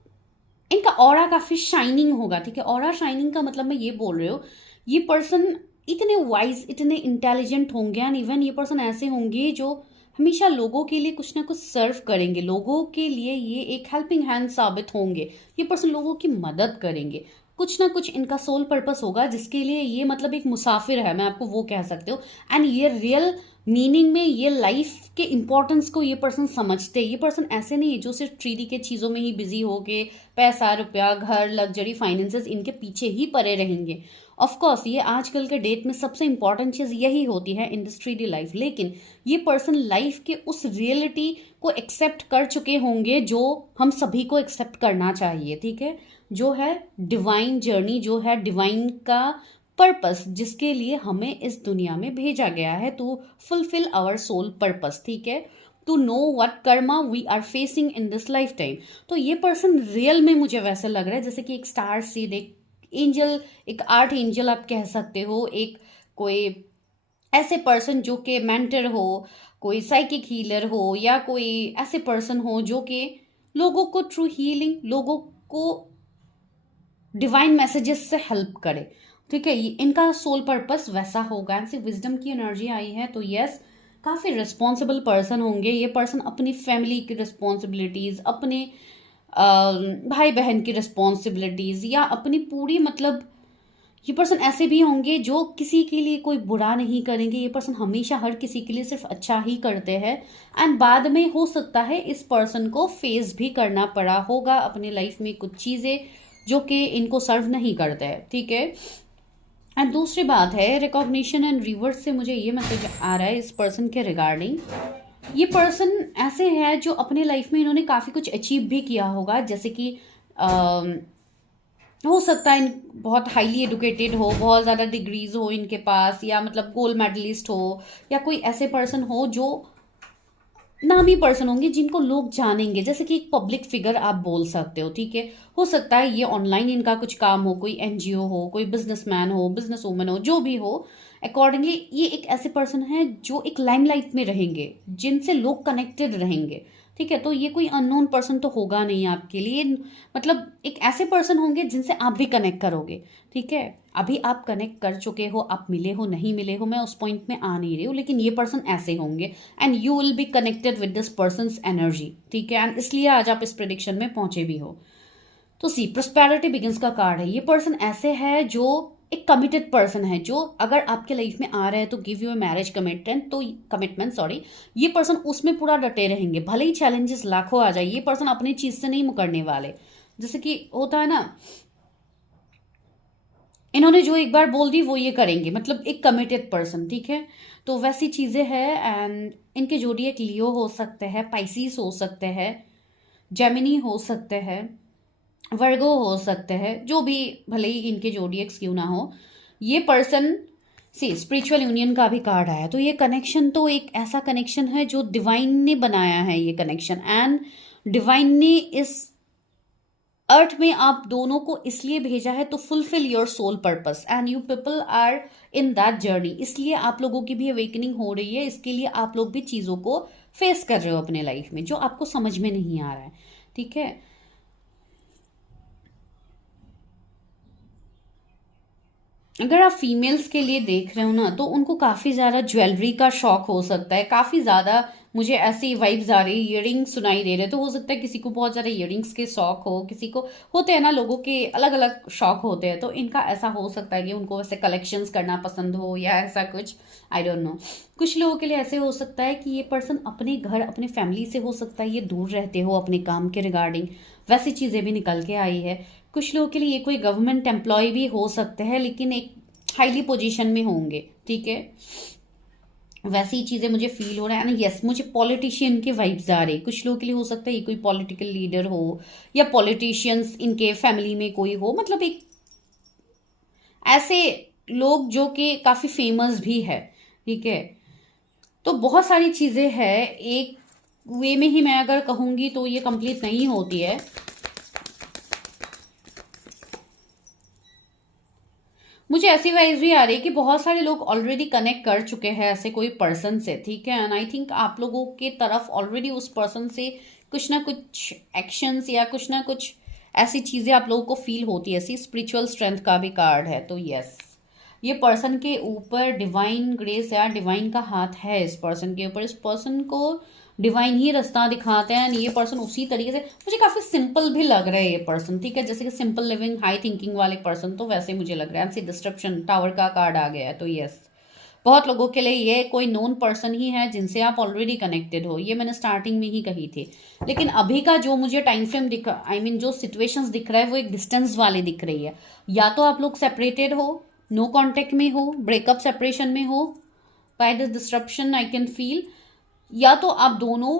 इनका ऑरा काफ़ी शाइनिंग होगा, ठीक है। ऑरा शाइनिंग का मतलब मैं ये बोल रही हूँ, ये पर्सन इतने वाइज, इतने इंटेलिजेंट होंगे। एंड इवन ये पर्सन ऐसे होंगे जो हमेशा लोगों के लिए कुछ ना कुछ सर्व करेंगे, लोगों के लिए ये एक हेल्पिंग हैंड साबित होंगे। ये पर्सन लोगों की मदद करेंगे, कुछ ना कुछ इनका सोल पर्पस होगा जिसके लिए ये मतलब एक मुसाफिर है, मैं आपको वो कह सकती हूँ। एंड ये रियल मीनिंग में ये लाइफ के इंपॉर्टेंस को ये पर्सन समझते हैं। ये पर्सन ऐसे नहीं है जो सिर्फ ट्रीडी के चीज़ों में ही बिजी हो के पैसा रुपया घर लग्जरी फाइनेंसेस इनके पीछे ही पड़े रहेंगे। ऑफ कोर्स ये आजकल के डेट में सबसे इंपॉर्टेंट चीज़ यही होती है इन दिस 3D लाइफ, लेकिन ये पर्सन लाइफ के उस रियलिटी को एक्सेप्ट कर चुके होंगे जो हम सभी को एक्सेप्ट करना चाहिए, ठीक है, जो है डिवाइन जर्नी, जो है डिवाइन का पर्पस, जिसके लिए हमें इस दुनिया में भेजा गया है to fulfil our soul purpose, ठीक है, to know what karma we are facing in this life time. तो ये पर्सन रियल में मुझे वैसे लग रहा है जैसे कि एक स्टार सीड, एक एंजल, एक आर्ट एंजल आप कह सकते हो, एक कोई ऐसे पर्सन जो कि मेंटर हो, कोई साइकिक हीलर हो, या कोई ऐसे पर्सन हो जो कि लोगों को थ्रू हीलिंग, लोगों को डिवाइन मैसेजेस से हेल्प करे, ठीक है। इनका सोल पर्पस वैसा होगा। एंड विजडम की एनर्जी आई है, तो यस काफ़ी रिस्पॉन्सिबल पर्सन होंगे ये पर्सन। अपनी फैमिली की रिस्पॉन्सिबिलिटीज़, अपने भाई बहन की रिस्पॉन्सिबिलिटीज़, या अपनी पूरी मतलब ये पर्सन ऐसे भी होंगे जो किसी के लिए कोई बुरा नहीं करेंगे। ये पर्सन हमेशा हर किसी के लिए सिर्फ अच्छा ही करते हैं। एंड बाद में हो सकता है इस पर्सन को फेस भी करना पड़ा होगा अपनी लाइफ में कुछ चीज़ें जो कि इनको सर्व नहीं करते हैं, ठीक है। एंड दूसरी बात है, रिकॉग्निशन एंड रिवर्स से मुझे ये मैसेज आ रहा है इस पर्सन के रिगार्डिंग। ये पर्सन ऐसे है जो अपने लाइफ में इन्होंने काफ़ी कुछ अचीव भी किया होगा, जैसे कि हो सकता है बहुत हाईली एडुकेटेड हो, बहुत ज़्यादा डिग्रीज हो इनके पास, या मतलब गोल्ड मेडलिस्ट हो, या कोई ऐसे पर्सन हो जो नामी पर्सन होंगे जिनको लोग जानेंगे, जैसे कि एक पब्लिक फिगर आप बोल सकते हो, ठीक है। हो सकता है ये ऑनलाइन इनका कुछ काम हो, कोई एनजीओ हो, कोई बिजनेसमैन हो, बिजनेस वूमन हो, जो भी हो, अकॉर्डिंगली ये एक ऐसे पर्सन है जो एक लाइमलाइट में रहेंगे, जिनसे लोग कनेक्टेड रहेंगे, ठीक है। तो ये कोई अननोन पर्सन तो होगा नहीं आपके लिए, मतलब एक ऐसे पर्सन होंगे जिनसे आप भी कनेक्ट करोगे, ठीक है। अभी आप कनेक्ट कर चुके हो, आप मिले हो नहीं मिले हो, मैं उस पॉइंट में आ नहीं रही हूँ, लेकिन ये पर्सन ऐसे होंगे and you will be connected with this persons energy, ठीक है। एंड इसलिए आज आप इस प्रेडिक्शन में पहुंचे भी हो। तो सी प्रोस्पेरिटी बिगिंस का कार्ड है। ये पर्सन ऐसे है जो एक कमिटेड पर्सन है, जो अगर आपके लाइफ में आ रहा है तो give U a marriage commitment sorry, ये पर्सन उसमें पूरा डटे रहेंगे, भले ही चैलेंजेस लाखों आ जाए, ये पर्सन अपनी चीज से नहीं मुकरने वाले। जैसे कि होता है ना, इन्होंने जो एक बार बोल दी वो ये करेंगे, मतलब एक कमिटेड पर्सन, ठीक है। तो वैसी चीजें हैं। एंड इनके जोडिएक लियो हो सकते हैं, पाइसिस हो सकते हैं, जेमिनी हो सकते हैं, वर्गो हो सकते हैं, जो भी भले ही इनके जोडिएक्स क्यों ना हो। ये पर्सन सी स्पिरिचुअल यूनियन का भी कार्ड आया, तो ये कनेक्शन तो एक ऐसा कनेक्शन है जो डिवाइन ने बनाया है ये कनेक्शन, एंड डिवाइन ने इस अर्थ में आप दोनों को इसलिए भेजा है to fulfil your soul purpose, and you people are in that journey. इसलिए आप लोगों की भी अवेकनिंग हो रही है, इसके लिए आप लोग भी चीज़ों को फेस कर रहे हो अपने लाइफ में जो आपको समझ में नहीं आ रहा है, ठीक है। अगर आप फीमेल्स के लिए देख रहे हो ना, तो उनको काफ़ी ज़्यादा ज्वेलरी का शौक हो सकता है, काफ़ी ज़्यादा मुझे ऐसी वाइब्स आ रही, इयरिंग्स सुनाई दे रहे, तो हो सकता है किसी को बहुत ज़्यादा इयरिंग्स के शौक हो, किसी को होते हैं ना, लोगों के अलग अलग शौक होते हैं। तो इनका ऐसा हो सकता है कि उनको वैसे कलेक्शंस करना पसंद हो या ऐसा कुछ, आई डोंट नो। कुछ लोगों के लिए ऐसे हो सकता है कि ये पर्सन अपने घर अपने फैमिली से हो सकता है ये दूर रहते हो अपने काम के रिगार्डिंग, वैसी चीज़ें भी निकल के आई है। कुछ लोगों के लिए ये कोई गवर्नमेंट एम्प्लॉय भी हो सकते हैं, लेकिन एक हाईली पोजीशन में होंगे, ठीक है। वैसी चीजें मुझे फील हो रहा है ना। यस, मुझे पॉलिटिशियन के वाइब्स आ रहे। कुछ लोगों के लिए हो सकता है ये कोई पॉलिटिकल लीडर हो या पॉलिटिशियंस इनके फैमिली में कोई हो, मतलब एक ऐसे लोग जो कि काफी फेमस भी है, ठीक है। तो बहुत सारी चीजें हैं, एक वे में ही मैं अगर कहूंगी तो ये कंप्लीट नहीं होती है। मुझे ऐसी वाइज भी आ रही है कि बहुत सारे लोग ऑलरेडी कनेक्ट कर चुके हैं ऐसे कोई पर्सन से, ठीक है। एंड आई थिंक आप लोगों के तरफ ऑलरेडी उस पर्सन से कुछ ना कुछ एक्शंस या कुछ ना कुछ ऐसी चीजें आप लोगों को फील होती है। ऐसी स्पिरिचुअल स्ट्रेंथ का भी कार्ड है, तो यस, ये पर्सन के ऊपर डिवाइन ग्रेस या डिवाइन का हाथ है इस पर्सन के ऊपर। इस पर्सन को डिवाइन ही रास्ता दिखाते हैं। ये पर्सन उसी तरीके से, मुझे काफी सिंपल भी लग रहा है ये पर्सन, ठीक है। जैसे कि सिंपल लिविंग हाई थिंकिंग वाले पर्सन, तो वैसे मुझे लग रहा है। डिस्ट्रप्शन टावर का कार्ड आ गया है, तो यस, बहुत लोगों के लिए ये कोई नोन पर्सन ही है जिनसे आप ऑलरेडी कनेक्टेड हो। ये मैंने स्टार्टिंग में ही कही थी, लेकिन अभी का जो मुझे टाइम फ्रेम दिख, आई मीन जो सिचुएशंस दिख रहा है वो एक डिस्टेंस वाले दिख रही है। या तो आप लोग सेपरेटेड हो, नो कांटेक्ट में हो, ब्रेकअप सेपरेशन में हो, by this disruption I can feel, या तो आप दोनों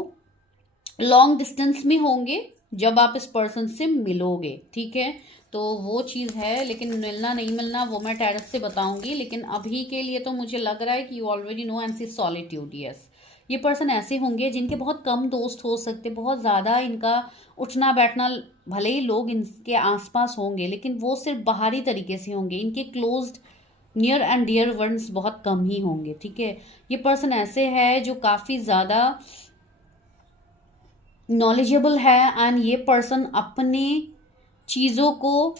लॉन्ग डिस्टेंस में होंगे जब आप इस पर्सन से मिलोगे, ठीक है। तो वो चीज़ है, लेकिन मिलना नहीं मिलना वो मैं टैरट से बताऊंगी। लेकिन अभी के लिए तो मुझे लग रहा है कि you already know and see solitude. Yes, ये पर्सन ऐसे होंगे जिनके बहुत कम दोस्त हो सकते, बहुत ज़्यादा इनका उठना बैठना, भले ही लोग इनके आसपास होंगे लेकिन वो सिर्फ बाहरी तरीके से होंगे। इनके closed near and dear ones बहुत कम ही होंगे, ठीक है। ये पर्सन ऐसे है जो काफ़ी ज़्यादा नॉलेजेबल है, एंड ये पर्सन अपने चीज़ों को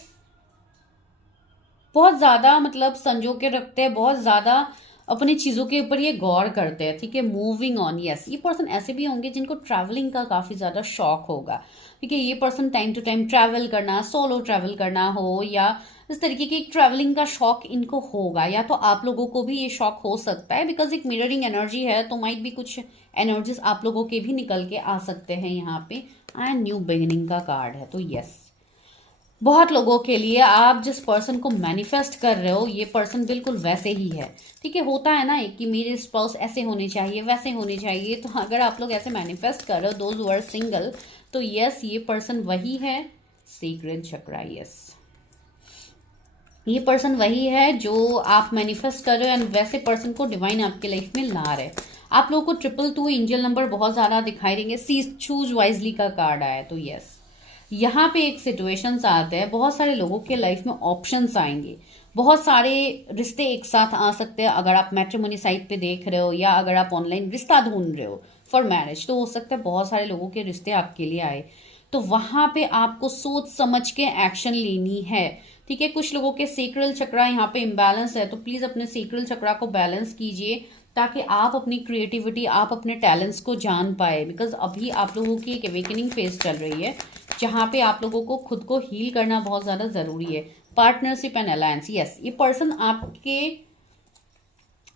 बहुत ज़्यादा मतलब संजो के रखते हैं, बहुत ज़्यादा अपनी चीज़ों के ऊपर ये गौर करते हैं, ठीक है। मूविंग ऑन, यस, ये पर्सन ऐसे भी होंगे जिनको ट्रैवलिंग का काफ़ी ज़्यादा शौक होगा, ठीक है। ये person time to time travel करना, सोलो ट्रैवल करना हो या इस तरीके की ट्रैवलिंग का शौक इनको होगा, या तो आप लोगों को भी ये शौक हो सकता है, बिकॉज एक मिररिंग एनर्जी है, तो माइट भी कुछ एनर्जीज आप लोगों के भी निकल के आ सकते हैं यहाँ पे। एंड न्यू बिगिनिंग का कार्ड है, तो यस, बहुत लोगों के लिए आप जिस पर्सन को मैनिफेस्ट कर रहे हो ये पर्सन बिल्कुल वैसे ही है, ठीक है। होता है ना कि मेरे स्पाउस ऐसे होने चाहिए, वैसे होने चाहिए, तो अगर आप लोग ऐसे मैनिफेस्ट कर रहे हो, दोज हु आर सिंगल, तो यस, ये पर्सन वही है। सीक्रेट चक्रा, यस, ये पर्सन वही है जो आप मैनिफेस्ट कर रहे हो, एंड वैसे पर्सन को डिवाइन आपके लाइफ में ला रहे। आप लोगों को 222 एंजल नंबर बहुत ज़्यादा दिखाई देंगे। सी चूज वाइजली का कार्ड आया, तो यस, यहाँ पे एक सिचुएशंस आते हैं, बहुत सारे लोगों के लाइफ में ऑप्शंस आएंगे, बहुत सारे रिश्ते एक साथ आ सकते हैं। अगर आप मैट्रिमोनी साइट पे देख रहे हो या अगर आप ऑनलाइन रिश्ता ढूंढ रहे हो फॉर मैरिज, तो हो सकता है बहुत सारे लोगों के रिश्ते आपके लिए आए। तो वहां पे आपको सोच समझ के एक्शन लेनी है, ठीक है। कुछ लोगों के सेक्रल चक्रा यहाँ पे इम्बैलेंस है, तो प्लीज अपने सेक्रल चक्रा को बैलेंस कीजिए ताकि आप अपनी क्रिएटिविटी, आप अपने टैलेंट्स को जान पाए। बिकॉज अभी आप लोगों की एक अवेकनिंग फेज चल रही है जहाँ पे आप लोगों को खुद को हील करना बहुत ज़्यादा ज़रूरी है। पार्टनरशिप एंड अलायंस, यस, ये पर्सन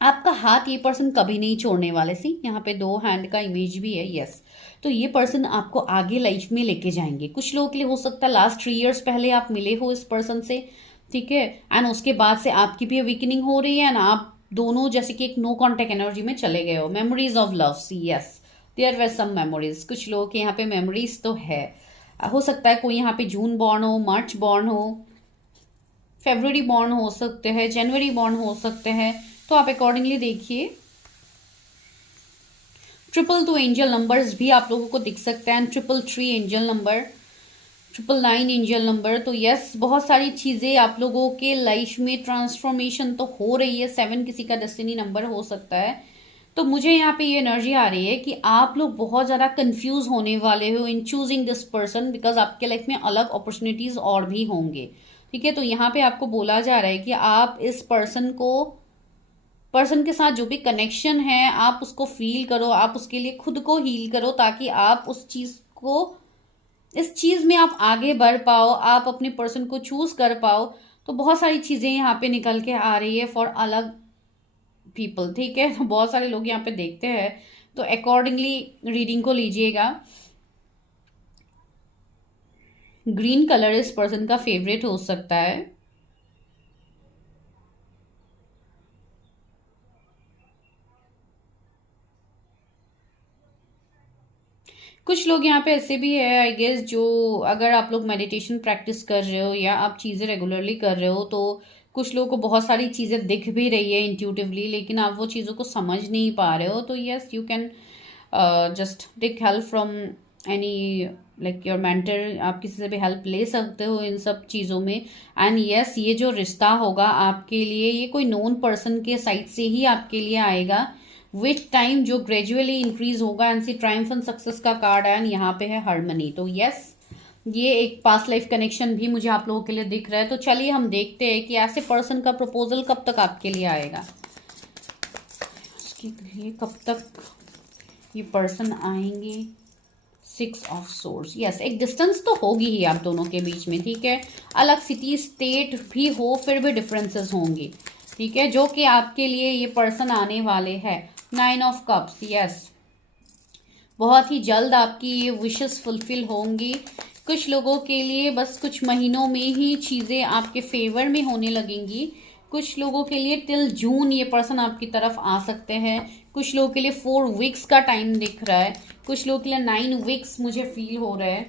आपका हाथ ये पर्सन कभी नहीं छोड़ने वाले। सी यहाँ पे 2 हैंड का इमेज भी है, यस। तो ये पर्सन आपको आगे लाइफ में लेके जाएंगे। कुछ लोगों के लिए हो सकता है लास्ट 3 इयर्स पहले आप मिले हो इस पर्सन से, ठीक है, एंड उसके बाद से आपकी भी अवेकनिंग हो रही है एंड आप दोनों जैसे कि एक नो कॉन्टेक्ट एनर्जी में चले गए हो। Memories of love, see yes, there were some memories. कुछ लोगों के यहाँ पे मेमोरीज तो है। हो सकता है कोई यहाँ पे जून बॉर्न हो, मार्च बॉर्न हो, फेब्रुवरी बॉर्न हो सकते हैं, जनवरी बॉर्न हो सकते हैं। तो आप अकॉर्डिंगली देखिए। 222 एंजल नंबर्स भी आप लोगों को दिख सकता है, 333 एंजल नंबर, 999 एंजल नंबर। तो यस, बहुत सारी चीजें आप लोगों के लाइफ में ट्रांसफॉर्मेशन तो हो रही है। 7 किसी का डेस्टिनी नंबर हो सकता है। तो मुझे यहाँ पे ये एनर्जी आ रही है कि आप लोग बहुत ज्यादा कंफ्यूज होने वाले हो इन चूजिंग दिस पर्सन, बिकॉज आपके लाइफ में अलग अपॉर्चुनिटीज और भी होंगे, ठीक है। तो यहाँ पे आपको बोला जा रहा है कि आप इस पर्सन के साथ जो भी कनेक्शन है आप उसको फील करो, आप उसके लिए खुद को हील करो ताकि आप इस चीज में आप आगे बढ़ पाओ, आप अपने पर्सन को चूज कर पाओ। तो बहुत सारी चीजें यहाँ पे निकल के आ रही है फॉर अलग पीपल, ठीक है। तो बहुत सारे लोग यहाँ पे देखते हैं, तो अकॉर्डिंगली रीडिंग को लीजिएगा। ग्रीन कलर इस पर्सन का फेवरेट हो सकता है। कुछ लोग यहाँ पे ऐसे भी है आई गेस, जो अगर आप लोग मेडिटेशन प्रैक्टिस कर रहे हो या आप चीज़ें रेगुलरली कर रहे हो, तो कुछ लोगों को बहुत सारी चीज़ें दिख भी रही है इंट्यूटिवली, लेकिन आप वो चीज़ों को समझ नहीं पा रहे हो। तो yes, you can just take help from any like your mentor. आप किसी से भी हेल्प ले सकते हो इन सब चीज़ों में। एंड यस, ये जो रिश्ता होगा आपके लिए, ये कोई नोन पर्सन के साइड से ही आपके लिए आएगा विथ टाइम, जो ग्रेजुअली इंक्रीज होगा। एंड सी ट्रायम्फेंट सक्सेस का कार्ड है, एंड यहाँ पे है हार्मनी। तो यस, ये एक पास्ट लाइफ कनेक्शन भी मुझे आप लोगों के लिए दिख रहा है। तो चलिए हम देखते हैं कि ऐसे पर्सन का प्रपोजल कब तक आपके लिए आएगा, उसके लिए कब तक ये पर्सन आएंगे। 6 ऑफ सोर्स, यस, एक डिस्टेंस तो होगी ही आप दोनों के बीच में, ठीक है। अलग सिटी स्टेट भी हो फिर भी डिफरेंसेस होंगी, ठीक है, जो कि आपके लिए ये पर्सन आने वाले हैं। 9 ऑफ कप्स, यस, बहुत ही जल्द आपकी ये विशेस फुलफिल होंगी। कुछ लोगों के लिए बस कुछ महीनों में ही चीज़ें आपके फेवर में होने लगेंगी। कुछ लोगों के लिए टिल जून ये पर्सन आपकी तरफ आ सकते हैं। कुछ लोगों के लिए 4 वीक्स का टाइम दिख रहा है। कुछ लोगों के लिए 9 वीक्स मुझे फील हो रहा है।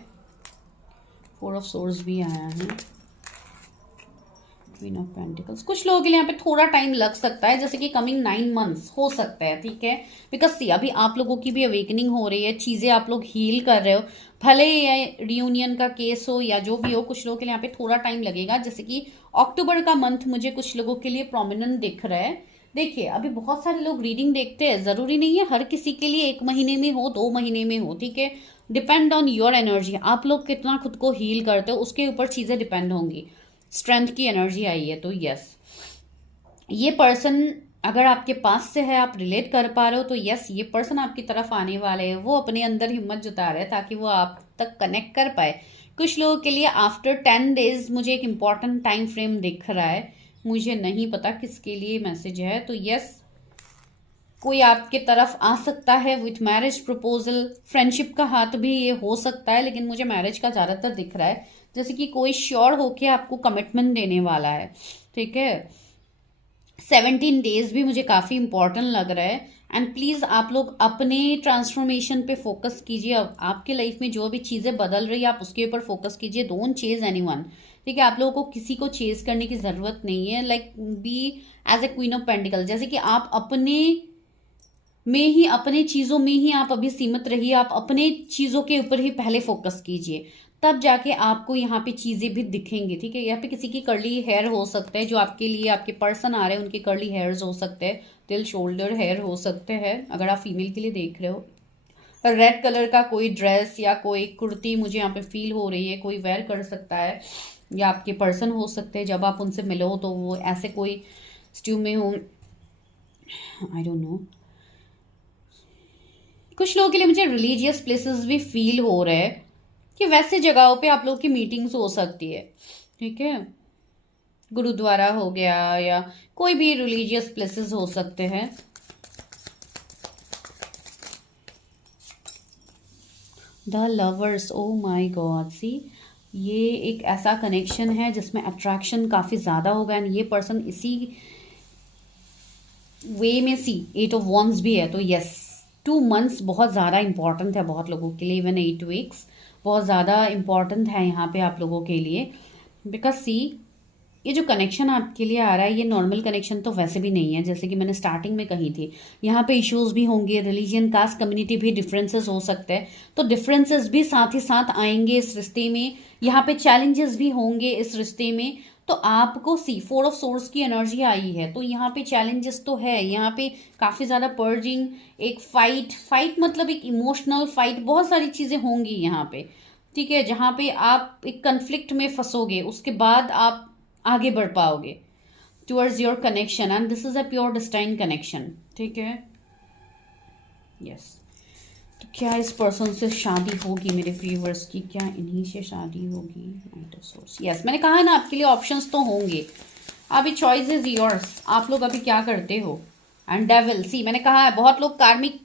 4 ऑफ सोर्स भी आया है, क्वीन ऑफ पेंटिकल्स। कुछ लोगों के लिए यहाँ पे थोड़ा टाइम लग सकता है, जैसे कि कमिंग 9 मंथ्स हो सकता है, ठीक है। बिकॉज सी अभी आप लोगों की भी अवेकनिंग हो रही है, चीज़ें आप लोग हील कर रहे हो, भले ये रियूनियन का केस हो या जो भी हो। कुछ लोगों के लिए यहाँ पे थोड़ा टाइम लगेगा, जैसे कि अक्टूबर का मंथ मुझे कुछ लोगों के लिए प्रोमिनेंट दिख रहा है। देखिए, अभी बहुत सारे लोग रीडिंग देखते हैं, जरूरी नहीं है हर किसी के लिए 1 महीने में हो, 2 महीने में हो, ठीक है। डिपेंड ऑन योर एनर्जी, आप लोग कितना खुद को हील करते हो उसके ऊपर चीज़ें डिपेंड होंगी। स्ट्रेंथ की एनर्जी आई है, तो यस, ये पर्सन अगर आपके पास से है, आप रिलेट कर पा रहे हो, तो यस, ये पर्सन आपकी तरफ आने वाले हैं। वो अपने अंदर हिम्मत जुटा रहे हैं ताकि वो आप तक कनेक्ट कर पाए। कुछ लोगों के लिए आफ्टर 10 डेज मुझे एक इंपॉर्टेंट टाइम फ्रेम दिख रहा है, मुझे नहीं पता किसके लिए मैसेज है। तो यस, कोई आपके तरफ आ सकता है विथ मैरिज प्रपोजल। फ्रेंडशिप का हाथ भी ये हो सकता है, लेकिन मुझे मैरिज का ज्यादातर दिख रहा है, जैसे कि कोई श्योर होके आपको कमिटमेंट देने वाला है, ठीक है। 17 डेज भी मुझे काफी इंपॉर्टेंट लग रहा है। एंड प्लीज आप लोग अपने ट्रांसफॉर्मेशन पे फोकस कीजिए। अब आपके लाइफ में जो भी चीजें बदल रही है आप उसके ऊपर फोकस कीजिए। डोंट चेज एनीवन, ठीक है। आप लोगों को किसी को चेज करने की जरूरत नहीं है। Like be as a queen of pentacles, जैसे कि आप अपने में ही, अपने चीज़ों में ही आप अभी सीमित रहिए। आप अपने चीज़ों के ऊपर ही पहले फोकस कीजिए, तब जाके आपको यहाँ पे चीज़ें भी दिखेंगी। ठीक है, यहाँ पे किसी की कर्ली हेयर हो सकता है, जो आपके लिए आपके पर्सन आ रहे हैं उनके कर्ली हेयर्स हो सकते हैं, टिल शोल्डर हेयर हो सकते हैं अगर आप फीमेल के लिए देख रहे हो। रेड कलर का कोई ड्रेस या कोई कुर्ती मुझे यहाँ पे फील हो रही है, कोई वेयर कर सकता है, या आपके पर्सन हो सकते हैं जब आप उनसे मिलो तो वो ऐसे कोई स्ट्यू में हो, आई डोंट नो। कुछ लोगों के लिए मुझे रिलीजियस प्लेसेस भी फील हो रहे हैं कि वैसे जगहों पे आप लोग की मीटिंग्स हो सकती है। ठीक है, गुरुद्वारा हो गया या कोई भी रिलीजियस प्लेसेस हो सकते हैं। The lovers, oh my god, see ये एक ऐसा कनेक्शन है जिसमें अट्रैक्शन काफ़ी ज़्यादा होगा, एंड ये पर्सन इसी वे में, सी 8 ऑफ वॉन्ड्स भी है, तो यस 2 मंथ्स बहुत ज़्यादा इंपॉर्टेंट है बहुत लोगों के लिए। इवन 8 वीक्स बहुत ज़्यादा इंपॉर्टेंट है यहाँ पे आप लोगों के लिए, बिकॉज सी ये जो कनेक्शन आपके लिए आ रहा है ये नॉर्मल कनेक्शन तो वैसे भी नहीं है, जैसे कि मैंने स्टार्टिंग में कही थी। यहाँ पे इश्यूज भी होंगे, रिलीजन, कास्ट, कम्युनिटी भी डिफरेंसेस हो सकते हैं, तो डिफरेंसेस भी साथ ही साथ आएंगे इस रिश्ते में। यहाँ पे चैलेंजेस भी होंगे इस रिश्ते में, तो आपको सी 4 ऑफ सोर्स की एनर्जी आई है, तो यहाँ पे चैलेंजेस तो है। यहाँ पे काफ़ी ज़्यादा पर्जिंग, एक फाइट मतलब एक इमोशनल फाइट, बहुत सारी चीज़ें होंगी यहाँ पे। ठीक है, जहाँ पे आप एक कन्फ्लिक्ट में फंसोगे, उसके बाद आप आगे बढ़ पाओगे towards your connection, and this is a pure destine connection. ठीक है, यस। तो क्या इस पर्सन से शादी होगी मेरे व्यूअर्स की? क्या इन्हीं से शादी होगी? यस, मैंने कहा ना आपके लिए ऑप्शंस तो होंगे, अभी चॉइस इज योर्स, आप लोग अभी क्या करते हो। एंड डेविल, सी मैंने कहा है बहुत लोग कार्मिक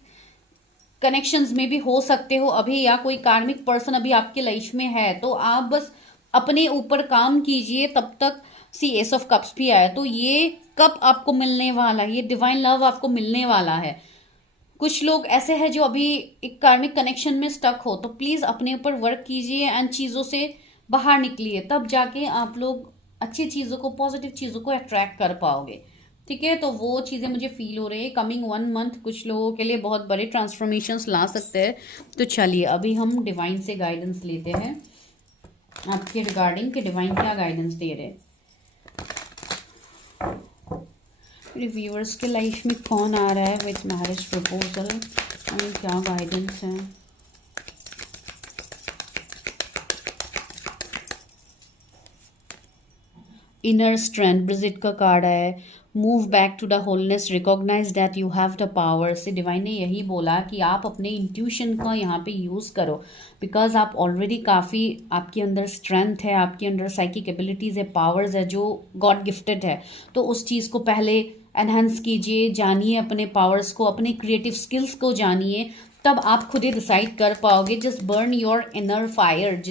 कनेक्शंस में भी हो सकते हो अभी, या कोई कार्मिक पर्सन अभी आपके लाइफ में है, तो आप बस अपने ऊपर काम कीजिए तब तक। सी एस ऑफ कप्स भी आया, तो ये कब आपको मिलने वाला है, ये डिवाइन लव आपको मिलने वाला है। कुछ लोग ऐसे हैं जो अभी एक कार्मिक कनेक्शन में स्टक हो, तो प्लीज अपने ऊपर वर्क कीजिए एंड चीजों से बाहर निकलिए, तब जाके आप लोग अच्छी चीजों को, पॉजिटिव चीजों को अट्रैक्ट कर पाओगे। ठीक है, तो वो चीज़ें मुझे फील हो रही है। कमिंग 1 मंथ कुछ लोगों के लिए बहुत बड़े ट्रांसफॉर्मेशंस ला सकते हैं। तो चलिए अभी हम डिवाइन से गाइडेंस लेते हैं आपके रिगार्डिंग, कि डिवाइन क्या गाइडेंस दे रहे हैं। मेरे व्यूअर्स के लाइफ में कौन आ रहा है विथ मैरिज प्रपोजल, और क्या गाइडेंस है। इनर स्ट्रेंथ, ब्रिजिट का कार्ड है। Move back to the wholeness, recognise that you have the power. से डिवाइन ने यही बोला कि आप अपने इंट्यूशन का यहाँ पे यूज़ करो, बिकॉज आप ऑलरेडी काफ़ी, आपके अंदर स्ट्रेंथ है, आपके अंदर साइकिक एबिलिटीज़ है, पावर्स है जो गॉड गिफ्टेड है। तो उस चीज़ को पहले एनहेंस कीजिए, जानिए अपने पावर्स को, अपने क्रिएटिव स्किल्स को जानिए, तब आप खुद ही डिसाइड कर पाओगे। Just burn your inner fire,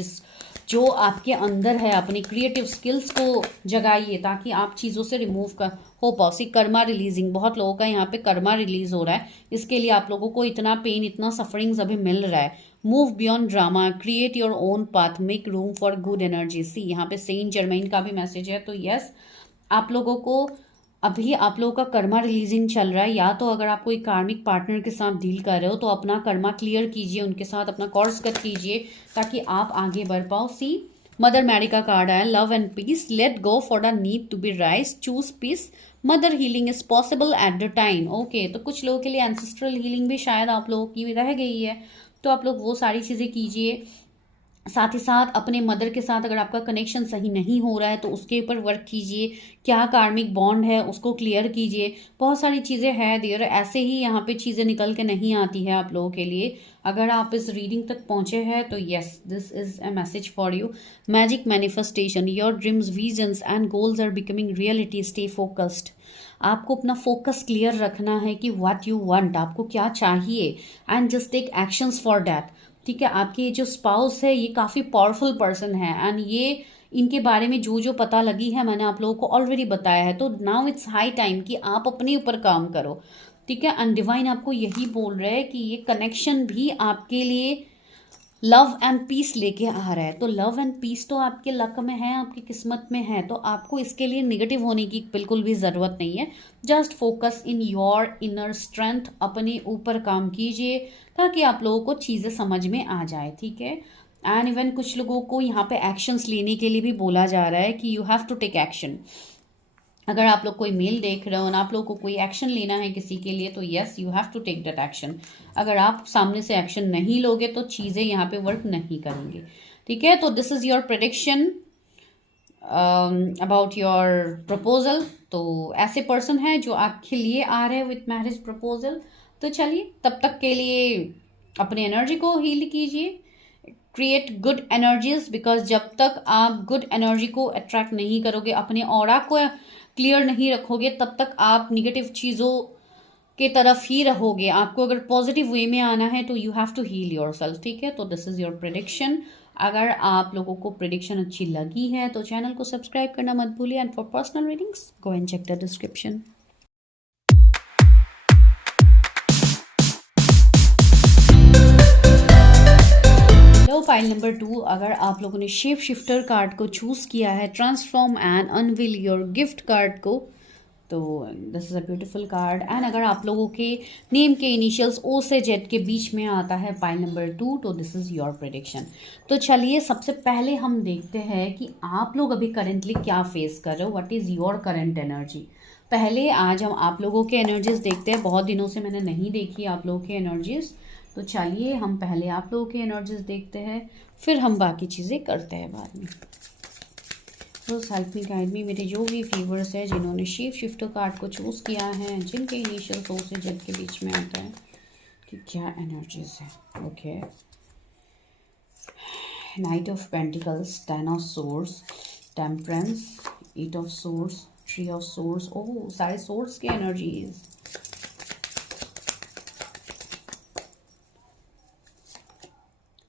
जो आपके अंदर है, अपनी क्रिएटिव स्किल्स को जगाइए ताकि आप चीज़ों से रिमूव हो पाओ। सी कर्मा रिलीजिंग, बहुत लोगों का यहाँ पे कर्मा रिलीज हो रहा है, इसके लिए आप लोगों को इतना पेन, इतना सफरिंग्स अभी मिल रहा है। Move beyond drama, create your own path, make room for good energy. See यहाँ पे सेंट जर्मेन का भी मैसेज है, तो यस आप लोगों को अभी, आप लोगों का कर्मा रिलीजिंग चल रहा है। या तो अगर आप कोई कार्मिक पार्टनर के साथ डील कर रहे हो तो अपना कर्मा क्लियर कीजिए, उनके साथ अपना कोर्स कट कीजिए ताकि आप आगे बढ़ पाओ। सी मदर मैरी का कार्ड है, love and peace, let go for the need to be rise, choose peace, mother healing is possible at the time. Okay, तो कुछ लोगों के लिए एंसेस्ट्रल हीलिंग भी शायद आप लोगों की रह गई है, तो आप लोग वो सारी चीज़ें कीजिए। साथ ही साथ अपने मदर के साथ अगर आपका कनेक्शन सही नहीं हो रहा है तो उसके ऊपर वर्क कीजिए, क्या कार्मिक बॉन्ड है उसको क्लियर कीजिए। बहुत सारी चीज़ें हैं देयर, ऐसे ही यहाँ पे चीज़ें निकल के नहीं आती है आप लोगों के लिए। अगर आप इस रीडिंग तक पहुँचे हैं तो yes, this is a message for you. Magic manifestation, your dreams, visions and goals are becoming reality, stay focused. आपको अपना फोकस क्लियर रखना है कि व्हाट यू वांट, आपको क्या चाहिए, and just take actions for that. ठीक है, आपके जो स्पाउस है ये काफ़ी पावरफुल पर्सन है, एंड ये इनके बारे में जो जो पता लगी है मैंने आप लोगों को ऑलरेडी बताया है। तो नाउ इट्स हाई टाइम कि आप अपने ऊपर काम करो। ठीक है, एंड डिवाइन आपको यही बोल रहे हैं कि ये कनेक्शन भी आपके लिए लव एंड पीस लेके आ रहा है। तो लव एंड पीस तो आपके लक में है, आपकी किस्मत में है, तो आपको इसके लिए निगेटिव होने की बिल्कुल भी ज़रूरत नहीं है। Just focus in your inner strength, अपने ऊपर काम कीजिए ताकि आप लोगों को चीज़ें समझ में आ जाए, ठीक है। एंड इवन कुछ लोगों को यहाँ पे एक्शंस लेने के लिए भी बोला जा रहा है कि you have to take action. अगर आप लोग कोई मेल देख रहे हो और आप लोग को कोई एक्शन लेना है किसी के लिए, तो yes you have to take that action. अगर आप सामने से एक्शन नहीं लोगे तो चीज़ें यहाँ पे वर्क नहीं करेंगी, ठीक है। तो this is your prediction about your proposal. तो ऐसे पर्सन है जो आपके लिए आ रहे हैं विथ मैरिज प्रपोजल। तो चलिए तब तक के लिए अपनी एनर्जी को हील कीजिए, क्रिएट गुड एनर्जीज, बिकॉज जब तक आप गुड एनर्जी को अट्रैक्ट नहीं करोगे, अपने ऑरा को क्लियर नहीं रखोगे, तब तक आप निगेटिव चीज़ों के तरफ ही रहोगे। आपको अगर पॉजिटिव वे में आना है तो you have to heal your self, ठीक है। तो दिस इज़ योर प्रेडिक्शन। अगर आप लोगों को प्रेडिक्शन अच्छी लगी है तो चैनल को सब्सक्राइब करना मत भूलिए। And for personal readings go and check the description. Hello pile number 2, अगर आप लोगों ने शेप शिफ्टर कार्ड को चूज किया है, transform and unveil your gift card को, तो this is a beautiful card. And अगर आप लोगों के नेम के इनिशियल्स ओ से जेड के बीच में आता है पाइल नंबर 2, तो दिस इज योर प्रेडिक्शन। तो चलिए सबसे पहले हम देखते हैं कि आप लोग अभी करेंटली क्या फेस कर रहे हो, what is your current energy. पहले आज हम आप लोगों के एनर्जीज देखते हैं। बहुत दिनों से मैंने नहीं देखी आप लोगों के एनर्जीज, तो चलिए हम पहले आप लोगों के एनर्जीज देखते हैं, फिर हम बाकी चीज़ें करते हैं बाद में। तो हेल्प मी गाइड मी, मेरे जो भी व्यूवर्स है जिन्होंने शेप शिफ्टर कार्ड को चूज़ किया है, जिनके इनिशियल ओ से जेड के बीच में आता है, कि क्या एनर्जीज है। Okay, Knight of Pentacles, 10 of swords, Temperance, 8 of swords, 3 of swords. Oh, सारे सोर्स के एनर्जीज।